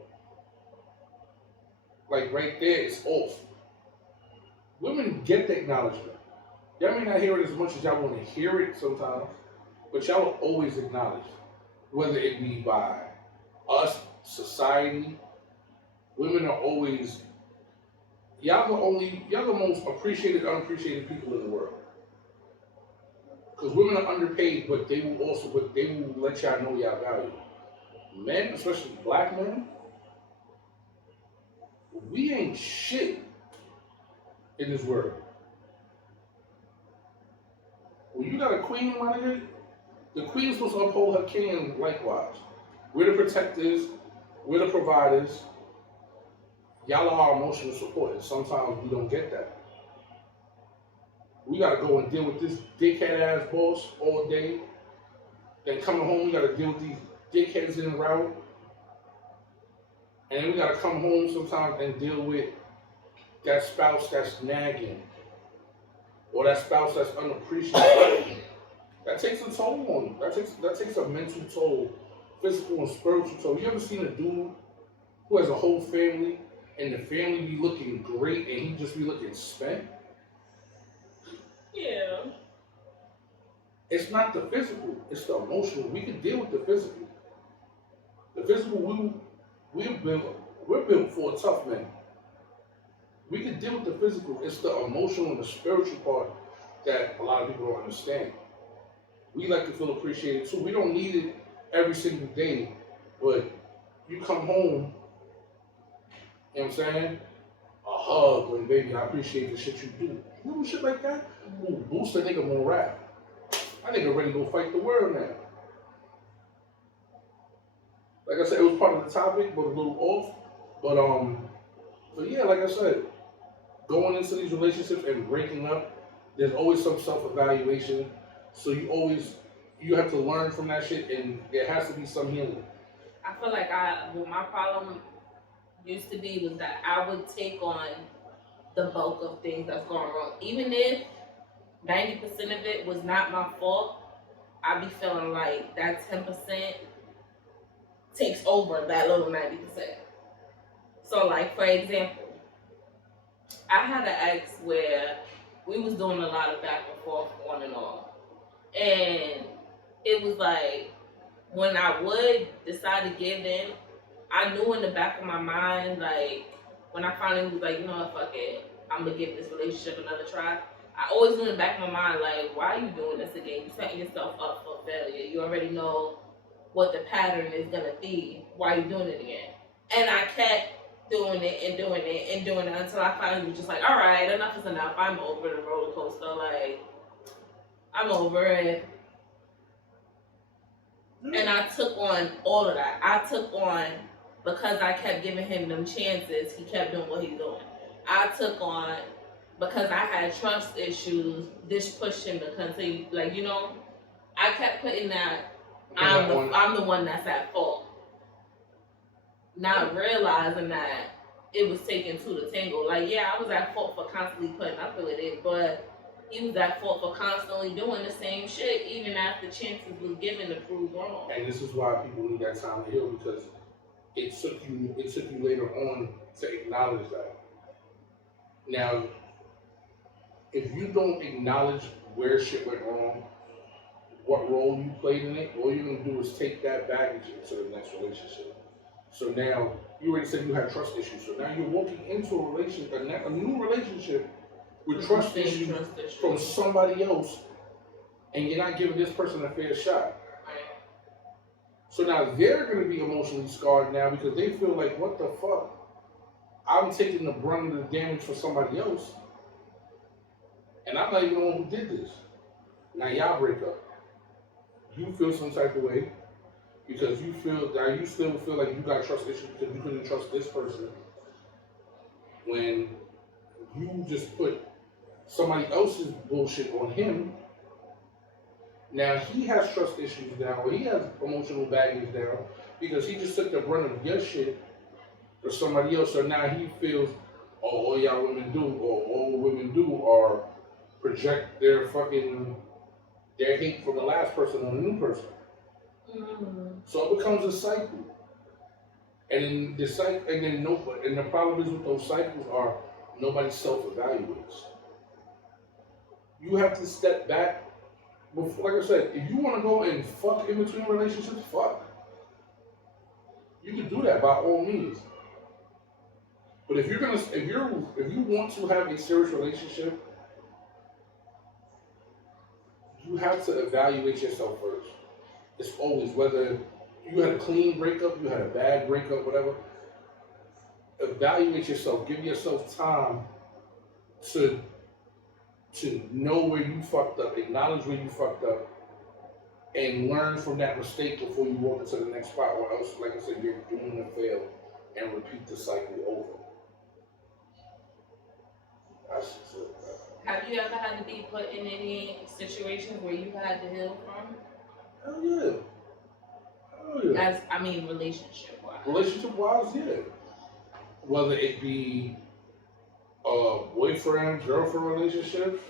Like right there, it's off. Women get the acknowledgement. Y'all may not hear it as much as y'all want to hear it sometimes, but y'all will always acknowledge, whether it be by us, society. Women are always, y'all the most appreciated, unappreciated people in the world. Because women are underpaid, but they will let y'all know y'all value. Men, especially black men, we ain't shit in this world. When you got a queen, my nigga, the queen is supposed to uphold her king likewise. We're the protectors, we're the providers. Y'all are our emotional support, and sometimes we don't get that. We gotta go and deal with this dickhead ass boss all day. Then coming home, we gotta deal with these dickheads in the route. And then we gotta come home sometimes and deal with that spouse that's nagging. Or that spouse that's unappreciated. That takes a toll on you. That takes a mental toll, physical and spiritual toll. You ever seen a dude who has a whole family and the family be looking great and he just be looking spent? Yeah. It's not the physical, it's the emotional. We can deal with the physical. The physical, we're built for a tough man. We can deal with the physical. It's the emotional and the spiritual part that a lot of people don't understand. We like to feel appreciated too. We don't need it every single day, but you come home, you know what I'm saying? A hug, and baby, I appreciate the shit you do. You know shit like that? Ooh, boost a nigga morale. That nigga ready to go fight the world now. Like I said, it was part of the topic, but a little off. But yeah, like I said, going into these relationships and breaking up, there's always some self-evaluation. So you have to learn from that shit, and there has to be some healing. I feel like what my problem used to be was that I would take on the bulk of things that's going wrong. Even if 90% of it was not my fault, I be feeling like that 10% takes over that little 90%. So like for example, I had an ex where we was doing a lot of back and forth on and off. And it was like when I would decide to give in, I knew in the back of my mind, like when I finally was like, you know what, fuck it, I'm gonna give this relationship another try. I always knew in the back of my mind, like, why are you doing this again? You setting yourself up for failure. You already know what the pattern is gonna be. Why are you doing it again? And I kept doing it and doing it and doing it until I finally was just like, all right, enough is enough. I'm over the roller coaster. Like, I'm over it. And I took on all of that. I took on, because I kept giving him them chances, he kept doing what he's doing. I took on, because I had trust issues, this pushed him to continue. Like, you know, I kept putting that I'm the one that's at fault. Not realizing that it was taking two to tango. Like, yeah, I was at fault for constantly putting up with it, but he was at fault for constantly doing the same shit, even after chances was given to prove wrong. And this is why people need that time to heal, because it took you later on to acknowledge that. Now, if you don't acknowledge where shit went wrong, what role you played in it, all you're gonna do is take that baggage into the next relationship. So now, you already said you had trust issues, so now you're walking into a new relationship with trust issues from somebody else, and you're not giving this person a fair shot. So now they're going to be emotionally scarred now because they feel like, what the fuck? I'm taking the brunt of the damage for somebody else, and I'm not even the one who did this. Now y'all break up. You feel some type of way because you still feel like you got trust issues because you couldn't trust this person when you just put somebody else's bullshit on him. Now he has trust issues now, or he has emotional baggage now because he just took the brunt of your shit for somebody else. So now he feels, oh, all y'all women do, or all women do, are project their hate from the last person on the new person. Mm-hmm. So it becomes a cycle, and then the problem is with those cycles are nobody self-evaluates. You have to step back. Like I said, if you want to go and fuck in between relationships, fuck. You can do that by all means. But if you want to have a serious relationship, you have to evaluate yourself first. It's always, whether you had a clean breakup, you had a bad breakup, whatever. Evaluate yourself. Give yourself time to know where you fucked up, acknowledge where you fucked up, and learn from that mistake before you walk into the next spot, or else, like I said, you're doomed to fail and repeat the cycle over. That's just it. Have you ever had to be put in any situations where you had to heal from? Hell yeah. Hell yeah. Relationship-wise. Relationship-wise, yeah. Whether it be a boyfriend, girlfriend relationship,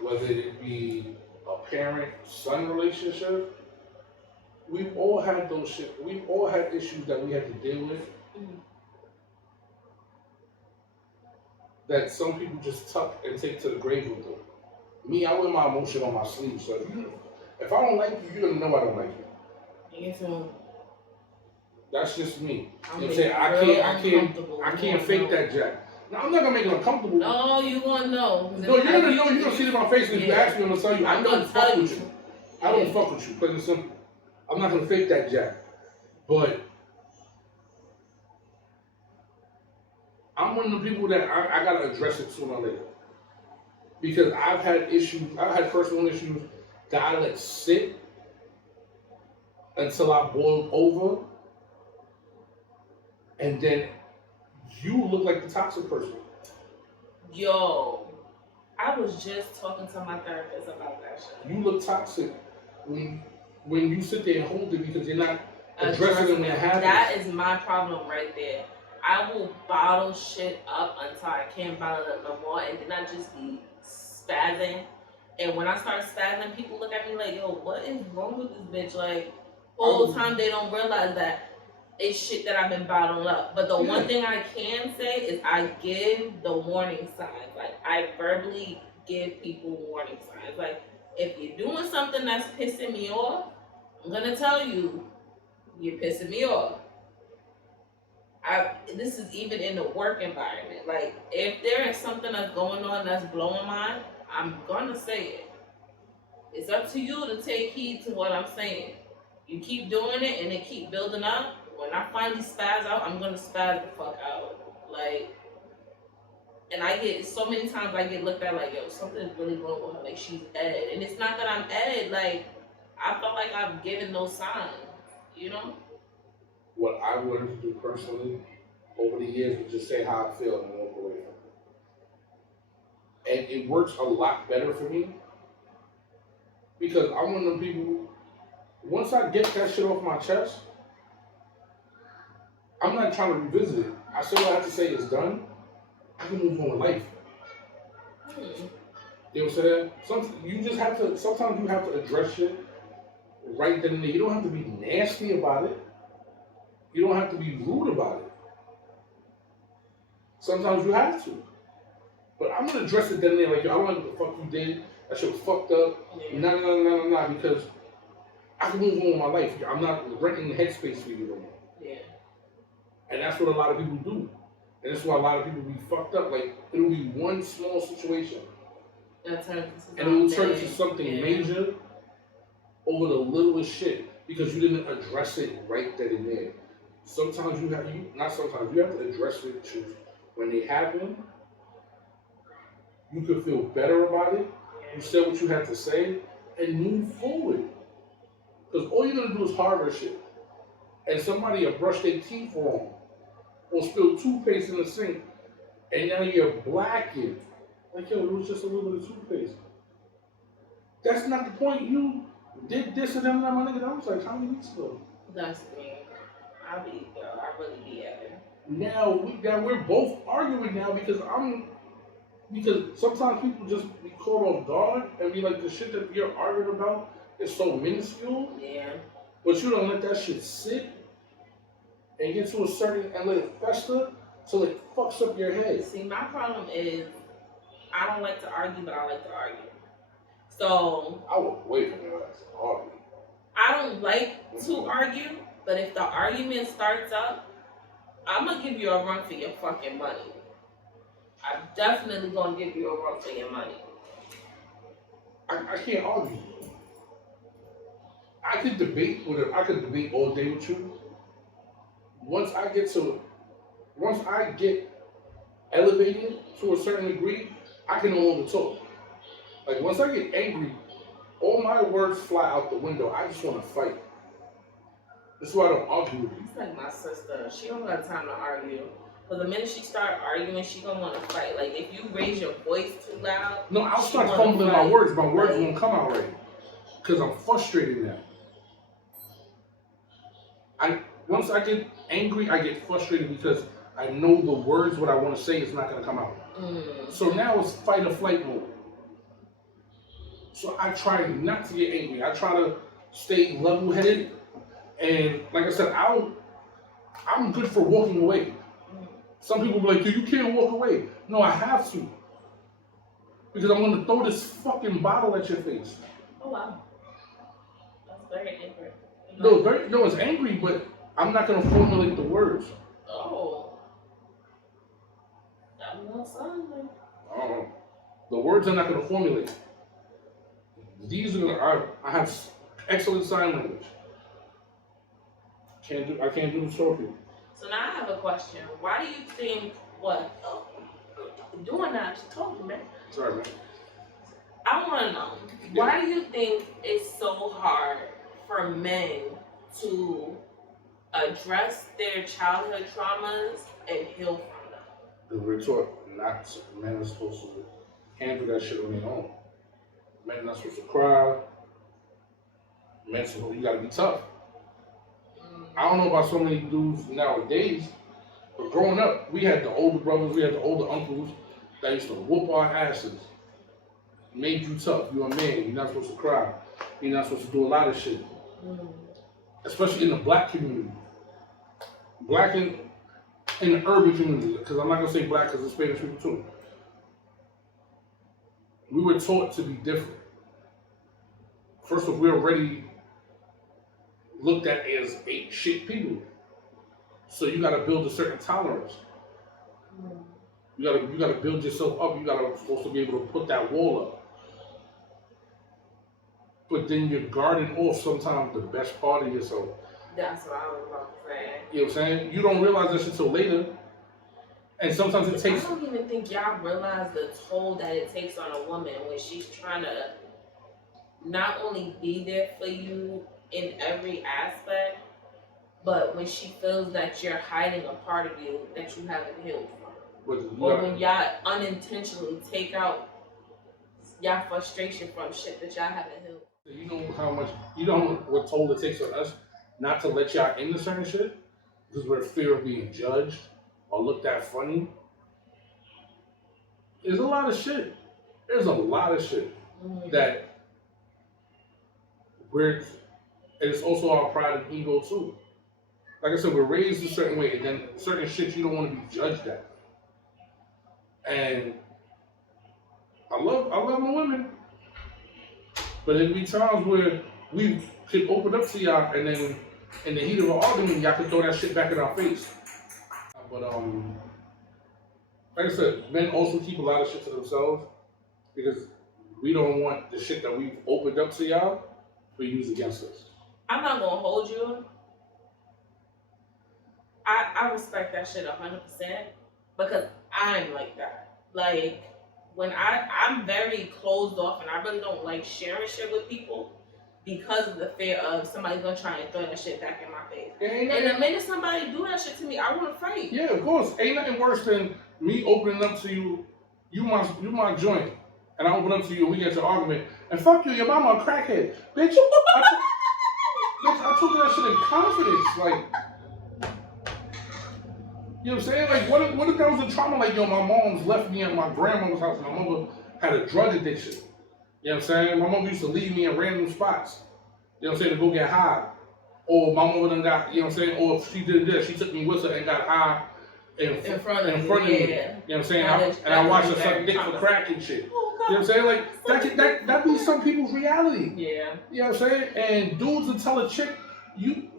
whether it be a parent-son relationship, we've all had those shit. We've all had issues that we had to deal with. That some people just tuck and take to the grave with them. Me, I wear my emotion on my sleeve. So if I don't like you, you're gonna know I don't like you. Me too. That's just me. You know what I'm saying? I can't fake that, Jack. No, I'm not gonna make it uncomfortable. No, you gonna know. No, you're gonna know. You're gonna see it in my face, and if you ask me, I'm gonna tell you. I don't fuck with you. I don't fuck with you. Plain and simple. I'm not gonna fake that, Jack. But I'm one of the people that I gotta address it sooner or later. Because I've had personal issues that I let sit until I boiled over, and then you look like the toxic person. Yo, I was just talking to my therapist about that shit. You look toxic when you sit there and hold it because you're not addressing it when it happens. That is my problem right there. I will bottle shit up until I can't bottle it up no more, and then I just be spazzing. And when I start spazzing, people look at me like, yo, what is wrong with this bitch? Like, all the time they don't realize that it's shit that I've been bottling up. But the one thing I can say is I give the warning signs. Like, I verbally give people warning signs. Like, if you're doing something that's pissing me off, I'm gonna tell you, you're pissing me off. This is even in the work environment. Like, if there is something that's going on that's blowing mine, I'm gonna say it. It's up to you to take heed to what I'm saying. You keep doing it and it keep building up. When I finally spaz out, I'm gonna spaz the fuck out. Like, and I get so many times I get looked at like, yo, something's really wrong with her. Like, she's Ed, and it's not that I'm Ed. Like, I felt like I've given no sign. You know. What I learned to do personally over the years was just say how I feel and walk away from it. And it works a lot better for me because I'm one of them people, once I get that shit off my chest, I'm not trying to revisit it. I say what I have to say is done. I can move on with life. You know what I'm saying? Sometimes you have to address shit right then and there. You don't have to be nasty about it. You don't have to be rude about it. Sometimes you have to. But I'm gonna address it then and there, like, yo, I don't like what the fuck you did. That shit was fucked up. Nah, because I can move on with my life. I'm not renting the headspace for you no more. Yeah. And that's what a lot of people do. And that's why a lot of people be fucked up. Like, it'll be one small situation. And it will turn into something major over the littlest shit because you didn't address it right then and there. Sometimes you have to address it too. When they happen, you can feel better about it. You said what you had to say and move forward. Because all you're gonna do is harbor shit. And somebody will brush their teeth wrong or spill toothpaste in the sink, and now you're blackened. Like, yo, it was just a little bit of toothpaste. That's not the point. You did this and then my nigga. That was like how many weeks ago? That's me. I really be at it. Now we're both arguing now because sometimes people just be caught off guard and be like, the shit that you're arguing about is so minuscule. Yeah. But you don't let that shit sit and get to a certain and let it fester till it fucks up your head. See, my problem is I don't like to argue, but I like to argue. So I walk away from your ass to argue. I don't like to argue, but if the argument starts up, I'm gonna give you a run for your fucking money. I'm definitely gonna give you a run for your money. I can't argue. I could debate all day with you. Once I get elevated to a certain degree, I can no longer talk. Like, once I get angry, all my words fly out the window. I just want to fight. That's why I don't argue with you. It's like my sister. She don't got time to argue. But the minute she start arguing, she gonna want to fight. Like, if you raise your voice too loud, no, I'll start fumbling my words. My words won't come out right because I'm frustrated now. Once I get angry, I get frustrated because I know the words what I want to say is not gonna come out. So now it's fight or flight mode. So I try not to get angry. I try to stay level-headed, and like I said, I'm good for walking away. Some people be like, dude, you can't walk away. No, I have to. Because I'm going to throw this fucking bottle at your face. Oh, wow. That's very angry. No, it's angry, but I'm not going to formulate the words. Oh. That was something. The words I'm not going to formulate. I have excellent sign language. I can't do the talking. So now I have a question. Why do you think doing that? She's talking, man. Sorry, man. I want to know, why do you think it's so hard for men to address their childhood traumas and heal from them? Because we're taught men are supposed to handle that shit on their own. Men are not supposed to cry. You gotta be tough. I don't know about so many dudes nowadays, but growing up, we had the older brothers, we had the older uncles that used to whoop our asses. Made you tough. You're a man. You're not supposed to cry. You're not supposed to do a lot of shit. Especially in the black community. Black in the urban community. Because I'm not going to say black because it's Spanish people too. We were taught to be different. First of all, we're already looked at as ain't shit people. So you got to build a certain tolerance. You gotta build yourself up. You gotta supposed to be able to put that wall up. But then you're guarding off sometimes the best part of yourself. That's what I was about to say. You know what I'm saying? You don't realize that shit till later. And sometimes it takes. I don't even think y'all realize the toll that it takes on a woman when she's trying to not only be there for you in every aspect, but when she feels that you're hiding a part of you that you haven't healed from. Or when y'all unintentionally take out y'all frustration from shit that y'all haven't healed. You know how much, you know what toll it takes on us not to let y'all into certain shit? Because we're fear of being judged or looked at funny. There's a lot of shit. There's a lot of shit that we're, and it's also our pride and ego too. Like I said, we're raised a certain way, and then certain shit you don't want to be judged at. And I love my women, but there'll be times where we could open up to y'all, and then in the heat of an argument, y'all could throw that shit back in our face. But like I said, men also keep a lot of shit to themselves because we don't want the shit that we've opened up to y'all to be used against us. I'm not gonna hold you. I respect that shit 100% because I'm like that. Like, when I'm very closed off and I really don't like sharing shit with people because of the fear of somebody's gonna try and throw that shit back in my face. And the minute somebody do that shit to me, I wanna fight. Yeah, of course. Ain't nothing worse than me opening up to you, you my joint, and I open up to you and we get your argument, and fuck you, your mama a crackhead. Bitch, I told you that shit in confidence, like, you know what I'm saying? Like, what if that was a trauma? Like, yo, my mom's left me at my grandmother's house. My mother had a drug addiction. You know what I'm saying? My mother used to leave me in random spots. You know what I'm saying? To go get high. Or my mother done got, you know what I'm saying? Or if she did this, she took me with her and got high in front of me. You know what I'm saying? And I watched her suck dick for crack and shit. You know what I'm saying? Like, that be some people's reality. Yeah. You know what I'm saying? And dudes will tell a chick,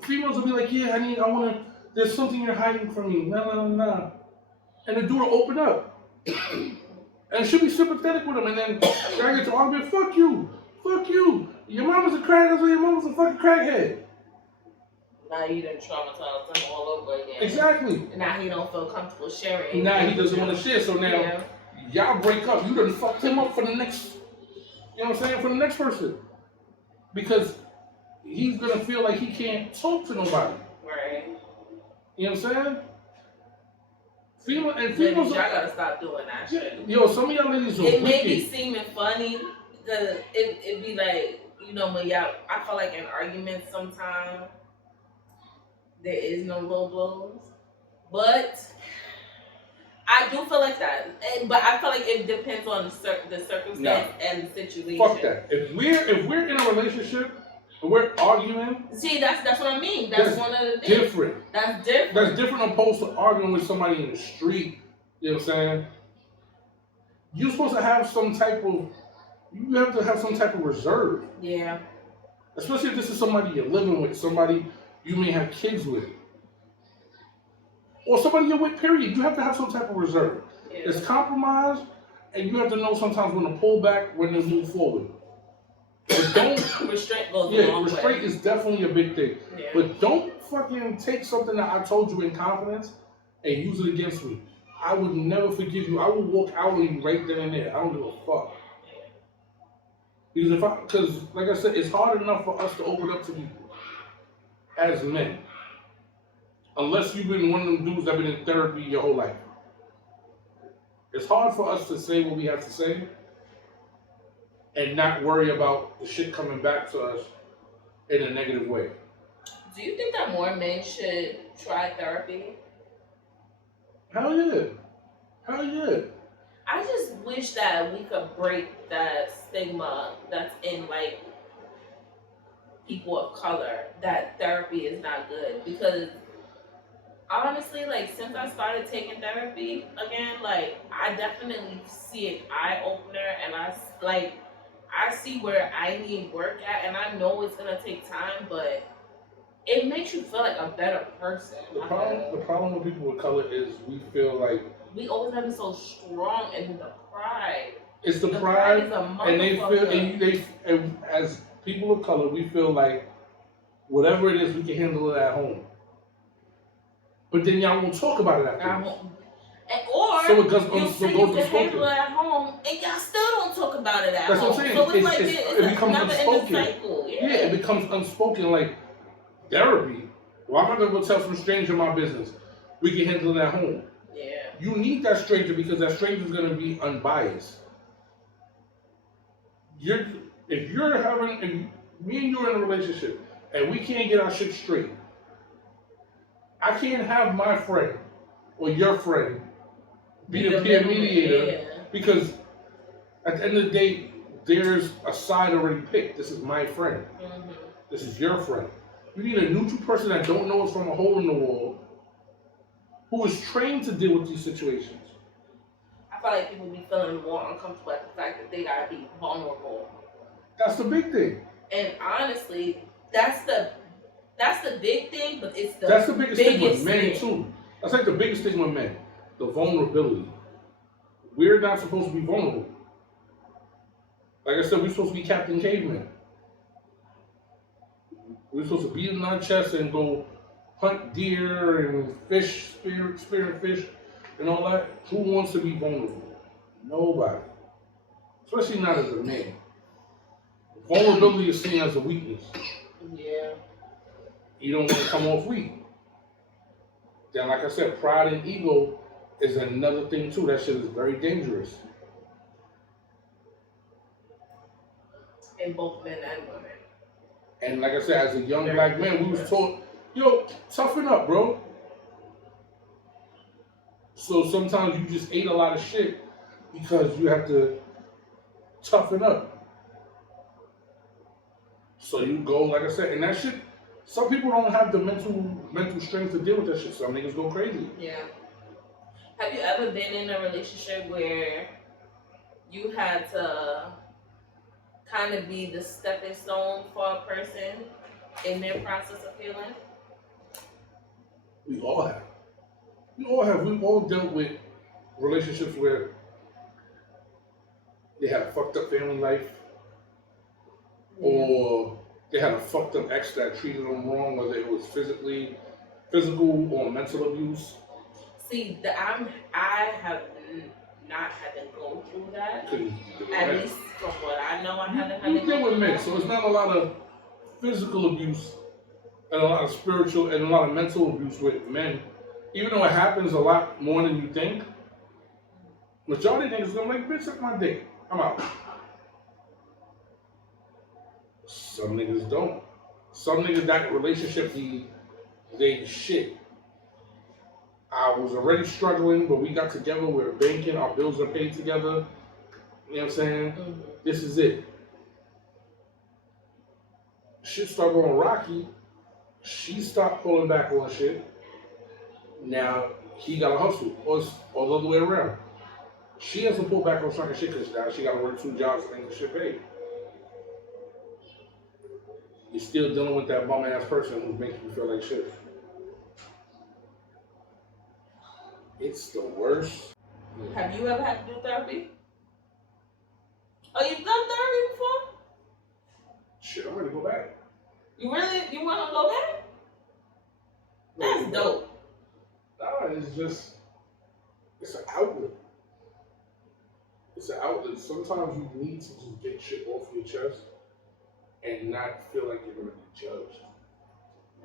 females will be like, yeah, honey, I want to, there's something you're hiding from me. No. And the dude will open up. And she'll be sympathetic with him. And then I get to argument, fuck you. Your mama's a crackhead, so your mama's a fucking crackhead. Now you done traumatized him all over again. Exactly. And now he don't feel comfortable sharing. Now he doesn't want to share. So now y'all break up. You done fucked him up for the next, you know what I'm saying, for the next person. Because he's going to feel like he can't talk to nobody. Right. You know what I'm saying? Females, y'all gotta stop doing that shit. Yo, some of y'all ladies are wicked. It may be seeming funny, because it be like, you know, when y'all, I feel like in arguments sometimes, there is no low blows. But I do feel like that. But I feel like it depends on the circumstance and the situation. Fuck that. If we're in a relationship, and we're arguing. See, that's what I mean. That's one of the things. Different. That's different. That's different opposed to arguing with somebody in the street. You know what I'm saying? You're supposed to have some type of, you have to have some type of reserve. Yeah. Especially if this is somebody you're living with, somebody you may have kids with. Or somebody you're with, period. You have to have some type of reserve. Yeah. It's compromise, and you have to know sometimes when to pull back, when to move forward. But don't restraint goes a long way. Restraint is definitely a big thing. Yeah. But don't fucking take something that I told you in confidence and use it against me. I would never forgive you. I will walk out on you right then and there. I don't give a fuck. Because like I said, it's hard enough for us to open up to people as men. Unless you've been one of them dudes that have been in therapy your whole life. It's hard for us to say what we have to say and not worry about the shit coming back to us in a negative way. Do you think that more men should try therapy? Hell yeah. Hell yeah. I just wish that we could break that stigma that's in like people of color that therapy is not good because honestly, like since I started taking therapy again, like I definitely see an eye opener, and like I see where I need work at, and I know it's gonna take time, but it makes you feel like a better person. The problem with people of color is we feel like We always have to be so strong, and the pride. it's the The pride, is a and they feel motherfucker. and as people of color, we feel like whatever it is, we can handle it at home. But then y'all won't talk about it after. Or so it goes, you'll so say you can handle it at home, and y'all still don't talk about it at That's home. what I'm saying. So it's like it becomes unspoken. cycle. Yeah, it becomes unspoken. Like therapy. Well, I'm not gonna go tell some stranger my business. We can handle it at home. Yeah. You need that stranger because that stranger is gonna be unbiased. If me and you are in a relationship and we can't get our shit straight, I can't have my friend or your friend be the peer mediator because at the end of the day, there's a side already picked. This is my friend. Mm-hmm. This is your friend. You need a neutral person that don't know us from a hole in the wall, who is trained to deal with these situations. I feel like people be feeling more uncomfortable at the fact that they gotta be vulnerable. That's the big thing. And honestly, that's the big thing, but it's that's the biggest thing with men thing. too. That's like the biggest thing with men. The vulnerability. We're not supposed to be vulnerable. Like I said, we're supposed to be Captain Caveman. We're supposed to beat in our chest and go hunt deer and fish, spear fish, and all that. Who wants to be vulnerable? Nobody. Especially not as a man. Vulnerability is seen as a weakness. Yeah. You don't want to come off weak. Then, like I said, pride and ego is another thing too. That shit is very dangerous. In both men and women. And like I said, as a young black man, we was taught, yo, toughen up, bro. So sometimes you just ate a lot of shit because you have to toughen up. So you go, like I said, and that shit, some people don't have the mental strength to deal with that shit. Some niggas go crazy. Yeah. Have you ever been in a relationship where you had to kind of be the stepping stone for a person in their process of healing? We all have. We've all dealt with relationships where they had a fucked up family life, or they had a fucked up ex that treated them wrong, whether it was physical or mental abuse. See, I have not had to go through that. At least from what I know, I haven't had to go through that. You deal with men, so it's not a lot of physical abuse and a lot of spiritual and a lot of mental abuse with men. Even though it happens a lot more than you think, majority of niggas gonna like, bitch, suck my dick. I'm out. Some niggas don't. Some niggas, that relationship, they shit. I was already struggling, but we got together, we were banking, our bills are paid together. You know what I'm saying? Mm-hmm. This is it. Shit started going rocky. She stopped pulling back on shit. Now he got to hustle, or the other way around. She has to pull back on certain shit because now she got to work 2 jobs to make the shit paid. You're still dealing with that bum ass person who's making you feel like shit. It's the worst. Have you ever had to do therapy? Oh, you've done therapy before? Shit, I'm ready to go back. You want to go back? That's dope. Nah, it's an outlet. It's an outlet. Sometimes you need to just get shit off your chest and not feel like you're going to be judged.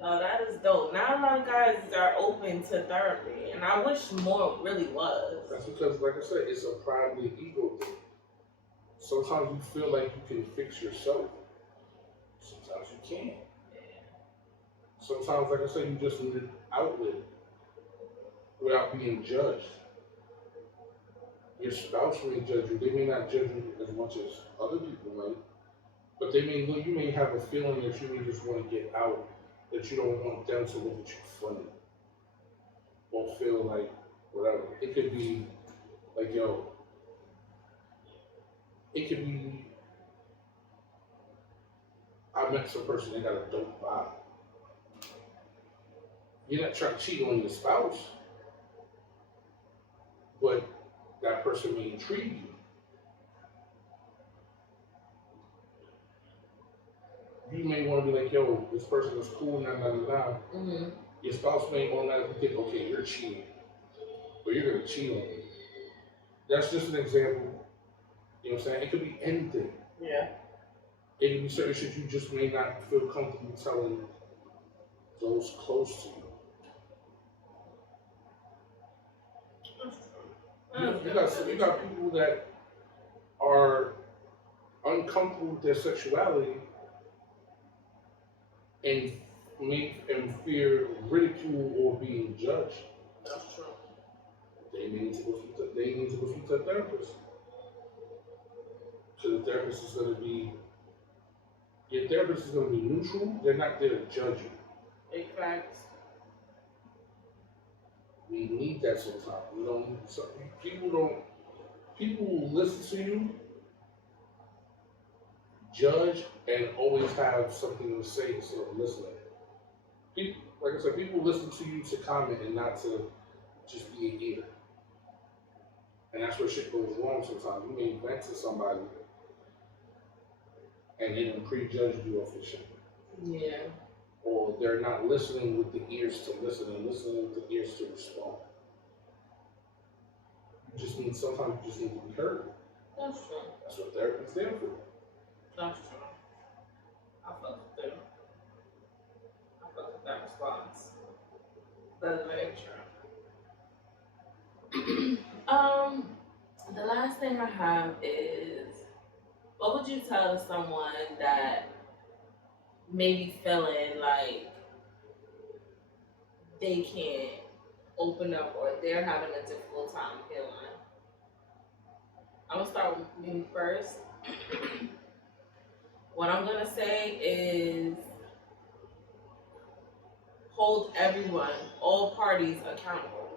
Oh, that is dope. Not a lot of guys are open to therapy, and I wish more really was. That's because, like I said, it's a pride and ego thing. Sometimes you feel like you can fix yourself. Sometimes you can't. Sometimes, like I said, you just need an outlet without being judged. Your spouse may judge you. They may not judge you as much as other people might, but you may have a feeling that you may just want to get out, that you don't want them to look at you funny or feel like whatever. It could be like, yo, it could be I met some person, they got a dope vibe. You're not trying to cheat on your spouse, but that person may intrigue you. You may want to be like, yo, this person is cool, nah, nah, nah, nah. Mm-hmm. Your spouse may automatically think, okay, you're cheating, but you're going to cheat on me. That's just an example. You know what I'm saying? It could be anything. Yeah. It could be certain shit you just may not feel comfortable telling those close to you. You got people that are uncomfortable with their sexuality and fear ridicule or being judged. That's true. They need to go speak to a therapist. So the therapist is going to be your therapist is going to be neutral. They're not there to judge you. Big facts. We need that sometimes. We don't. People will listen to you, judge, and always have something to say instead of listening. People, like I said, people listen to you to comment and not to just be an ear. And that's where shit goes wrong sometimes. You may vent to somebody and they don't prejudge you off of shit. Yeah. Or they're not listening with the ears to listen and listening with the ears to respond. Sometimes you just need to be heard. That's true. That's what therapy is there for. That's true. I fuck with them. I fuck with that response. That's very true. The last thing I have is, what would you tell someone that may be feeling like they can't open up or they're having a difficult time healing? I'm gonna start with me first. What I'm gonna say is hold everyone, all parties accountable,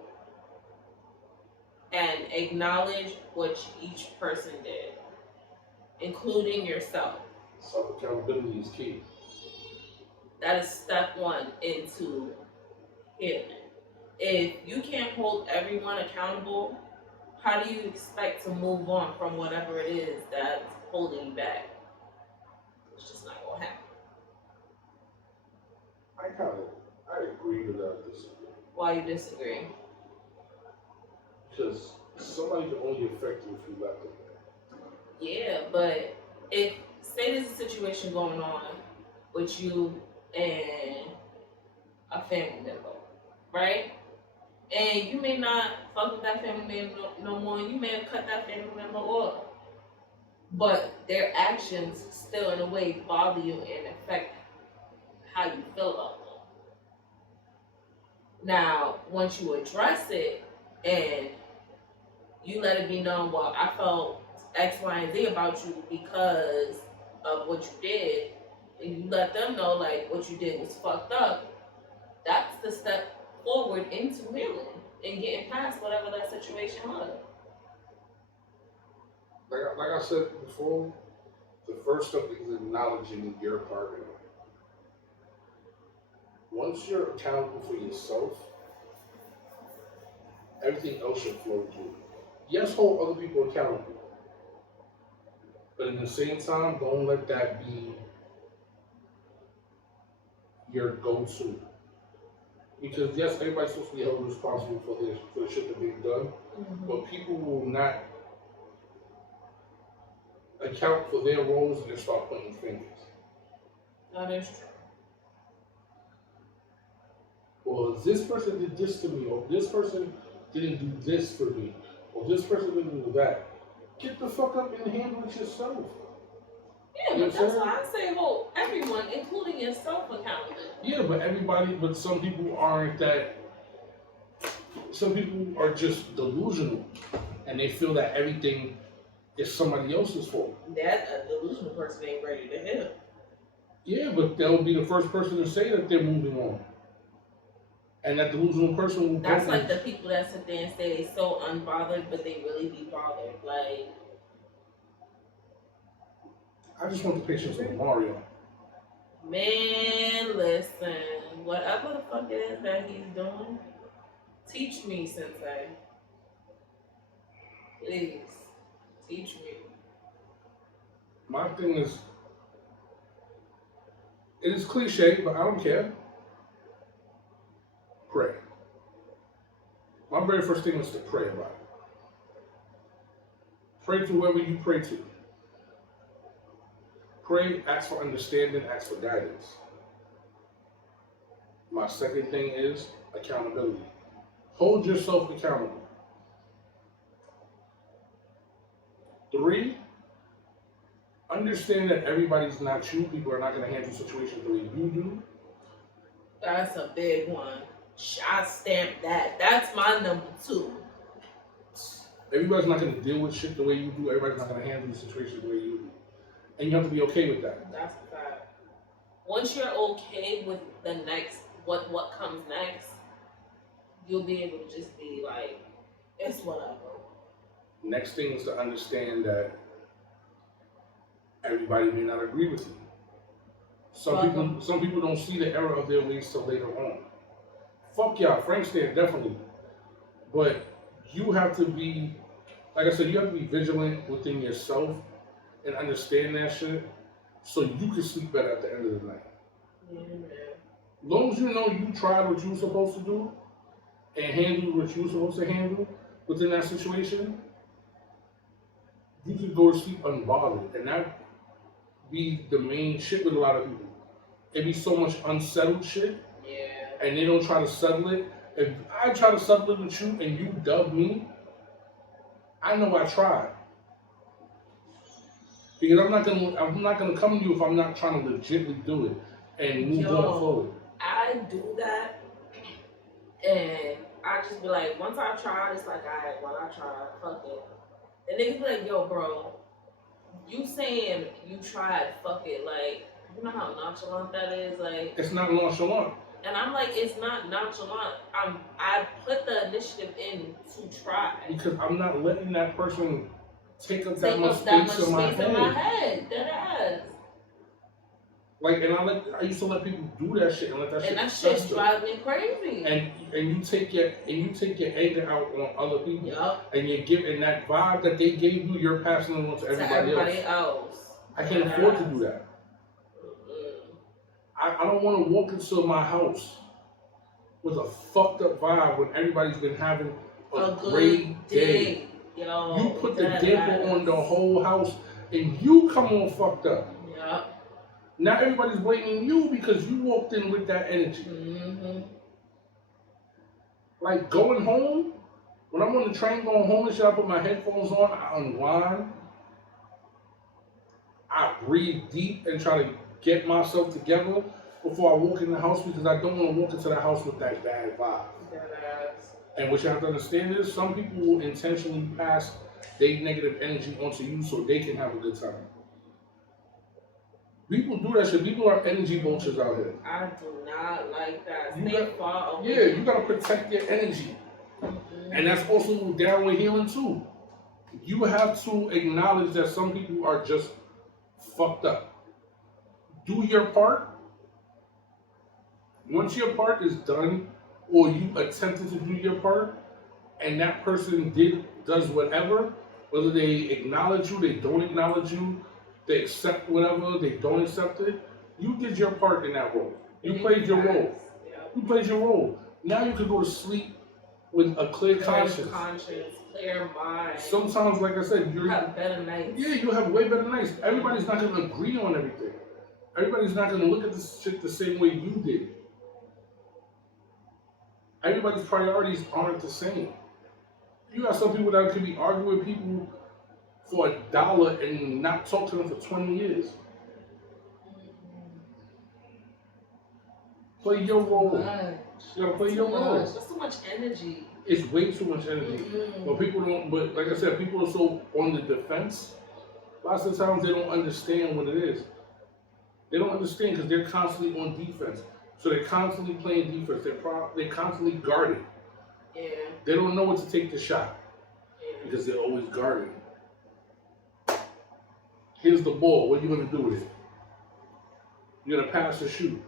and acknowledge what each person did, including yourself. Self-accountability is key. That is step one into healing. If you can't hold everyone accountable, how do you expect to move on from whatever it is that's holding you back? It's just not gonna happen. I agree with that. Disagree. Why you disagree? Because somebody can only affect you if you let them. Yeah, but if say there's a situation going on with you and a family member, right? And you may not fuck with that family member no more. You may have cut that family member off, but their actions still, in a way, bother you and affect how you feel about them. Now, once you address it and you let it be known, well, I felt X, Y, and Z about you because of what you did, and you let them know like what you did was fucked up, that's the step forward into healing and getting past whatever that situation was. Like I said before, the first step is acknowledging your part in it. Once you're accountable for yourself, everything else should flow through. Yes, hold other people accountable. But at the same time, don't let that be your go-to. Because yes, everybody's supposed to be held responsible for the shit that they've done, but people will not account for their roles and start pointing fingers. That is true. Well, this person did this to me, or this person didn't do this for me, or this person didn't do that. Get the fuck up and handle it yourself. Yeah, but that's why I say hold everyone, including yourself, accountable. Yeah, but some people aren't that. Some people are just delusional, and they feel that everything is somebody else's fault. That a delusional person ain't ready to heal. Yeah, but they'll be the first person to say that they're moving on. And that delusional person will. That's like the people that sit there and say they so unbothered, but they really be bothered. Like, I just want the patience of Mario. man, listen, whatever the fuck it is that he's doing, teach me, Sensei. Please, teach me. My thing is, it is cliche, but I don't care. Pray. My very first thing is to pray about it. Pray to whoever you pray to. Pray, ask for understanding, ask for guidance. My second thing is accountability. Hold yourself accountable. 3, understand that everybody's not you. People are not going to handle situations the way you do. That's a big one. I stamp that. That's my number 2. Everybody's not going to deal with shit the way you do. Everybody's not going to handle the situation the way you do. And you have to be okay with that. That's a fact. Once you're okay with the next, what comes next, you'll be able to just be like, it's whatever. Next thing is to understand that everybody may not agree with you. Some people don't see the error of their ways till later on. Fuck y'all, Frank stand definitely. But you have to be, like I said, you have to be vigilant within yourself and understand that shit so you can sleep better at the end of the night. Yeah, man. As long as you know you tried what you were supposed to do and handled what you were supposed to handle within that situation, you can go to sleep unbothered. And that be the main shit with a lot of people. It be so much unsettled shit. Yeah. And they don't try to settle it. If I try to settle it with you and you dub me, I know I tried. Because I'm not gonna come to you if I'm not trying to legitimately do it and move on forward. I do that, and I just be like, once I try, it's like, alright, when I try, fuck it. And niggas be like, yo, bro, you saying you tried, fuck it, like, you know how nonchalant that is, like. It's not nonchalant. And I'm like, it's not nonchalant. I put the initiative in to try. Because I'm not letting that person take up that much space in my head. That is. Like, and I used to let people do that shit and let that shit. And that shit drives me crazy. And you take your anger out on other people. Yep. And you give, and that vibe that they gave you, you're passing it on to everybody else. I can't afford to do that. I don't want to walk into my house with a fucked up vibe when everybody's been having a great day. Yo, you put the damper on the whole house and you come on fucked up. Yep. Now everybody's blaming you because you walked in with that energy. Mm-hmm. Like going home, when I'm on the train going home and shit, I put my headphones on, I unwind, I breathe deep and try to get myself together before I walk in the house because I don't want to walk into the house with that bad vibe. And what you have to understand is some people will intentionally pass their negative energy onto you so they can have a good time. People do that shit. People are energy vultures out here. I do not like that. Stay far away. Yeah, you gotta protect your energy. Mm-hmm. And that's also downward healing too. You have to acknowledge that some people are just fucked up. Do your part. Once your part is done, or you attempted to do your part, and that person does whatever, whether they acknowledge you, they don't acknowledge you, they accept whatever, they don't accept it, you did your part in that role. You played your role. You played your role. Now you can go to sleep with a clear conscience. Clear mind. Sometimes, like I said, you have better nights. Yeah, you have way better nights. Everybody's not going to agree on everything. Everybody's not going to look at this shit the same way you did. Everybody's priorities aren't the same. You got some people that could be arguing with people for $1 and not talk to them for 20 years. Play your role. Much. You gotta play Too your role. much. That's too much energy. It's way too much energy. But people don't. But like I said, people are so on the defense. Lots of times they don't understand what it is. They don't understand because they're constantly on defense. So they're constantly playing defense. They're constantly guarding. Yeah. They don't know what to take the shot Yeah. because they're always guarding. Here's the ball. What are you gonna do with it? You're gonna pass or shoot.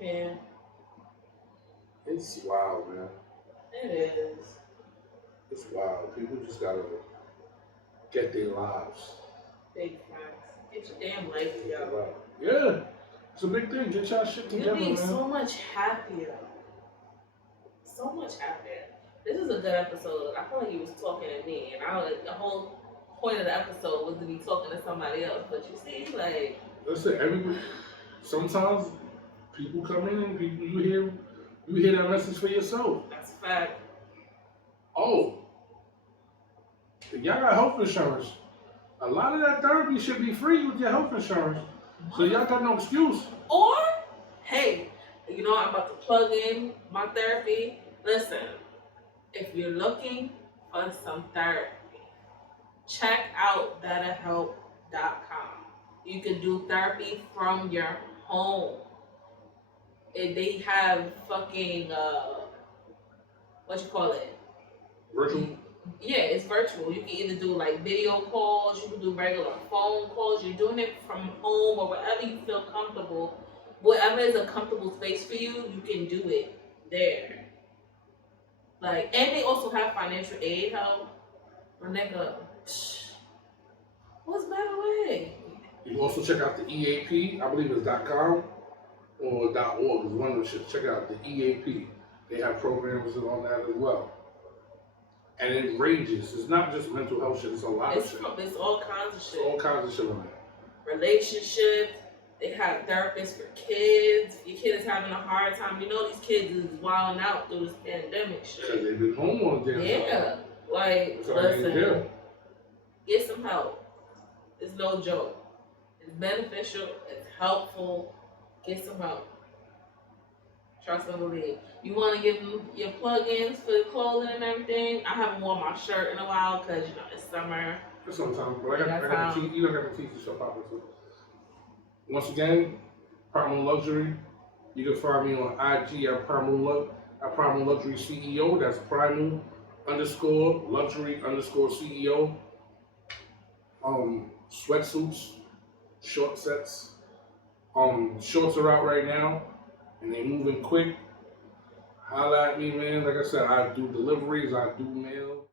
Yeah. It's wild, man. It is. It's wild. People just gotta get their lives. Big facts. Get your damn life together. Yeah. It's a big thing. Get y'all shit together, You'll be man. so much happier. So much happier. This is a good episode. I feel like he was talking to me, and the whole point of the episode was to be talking to somebody else. But you see, like, Listen, everybody. Sometimes people come in and people you hear that message for yourself. that's a fact. Oh, if y'all got health insurance. A lot of that therapy should be free with your health insurance. So y'all got no excuse. Or, hey, you know, I'm about to plug in my therapy. Listen, if you're looking for some therapy, check out betterhelp.com. You can do therapy from your home. And they have fucking, what you call it? Virtual. Yeah, it's virtual. You can either do like video calls, you can do regular phone calls. You're doing it from home or wherever you feel comfortable. Whatever is a comfortable space for you, you can do it there. Like, and they also have financial aid help. My nigga, what's better way? You can also check out the EAP. I believe it's .com or .org is one of them shit. Check out the EAP. They have programs on that as well. And it ranges. It's not just mental health shit. It's a lot of shit. It's all kinds of shit. All kinds of shit on there. Relationships. They have therapists for kids. Your kid is having a hard time. You know these kids is wilding out through this pandemic shit. Because they've been home all the damn time. Yeah. Like, That's all they listen, do. get some help. It's no joke. It's beneficial. It's helpful. Get some help. Trust and believe. You want to give them your plugins for the clothing and everything? I haven't worn my shirt in a while because, you know, it's summer. Sometimes, but I got to teach the show properly too. Once again, Primal Luxury. You can find me on IG at Primal Luxury CEO. That's Primal _Luxury _CEO. Sweatsuits, short sets. Shorts are out right now, and they moving quick. Holla at me, man. Like I said, I do deliveries, I do mail.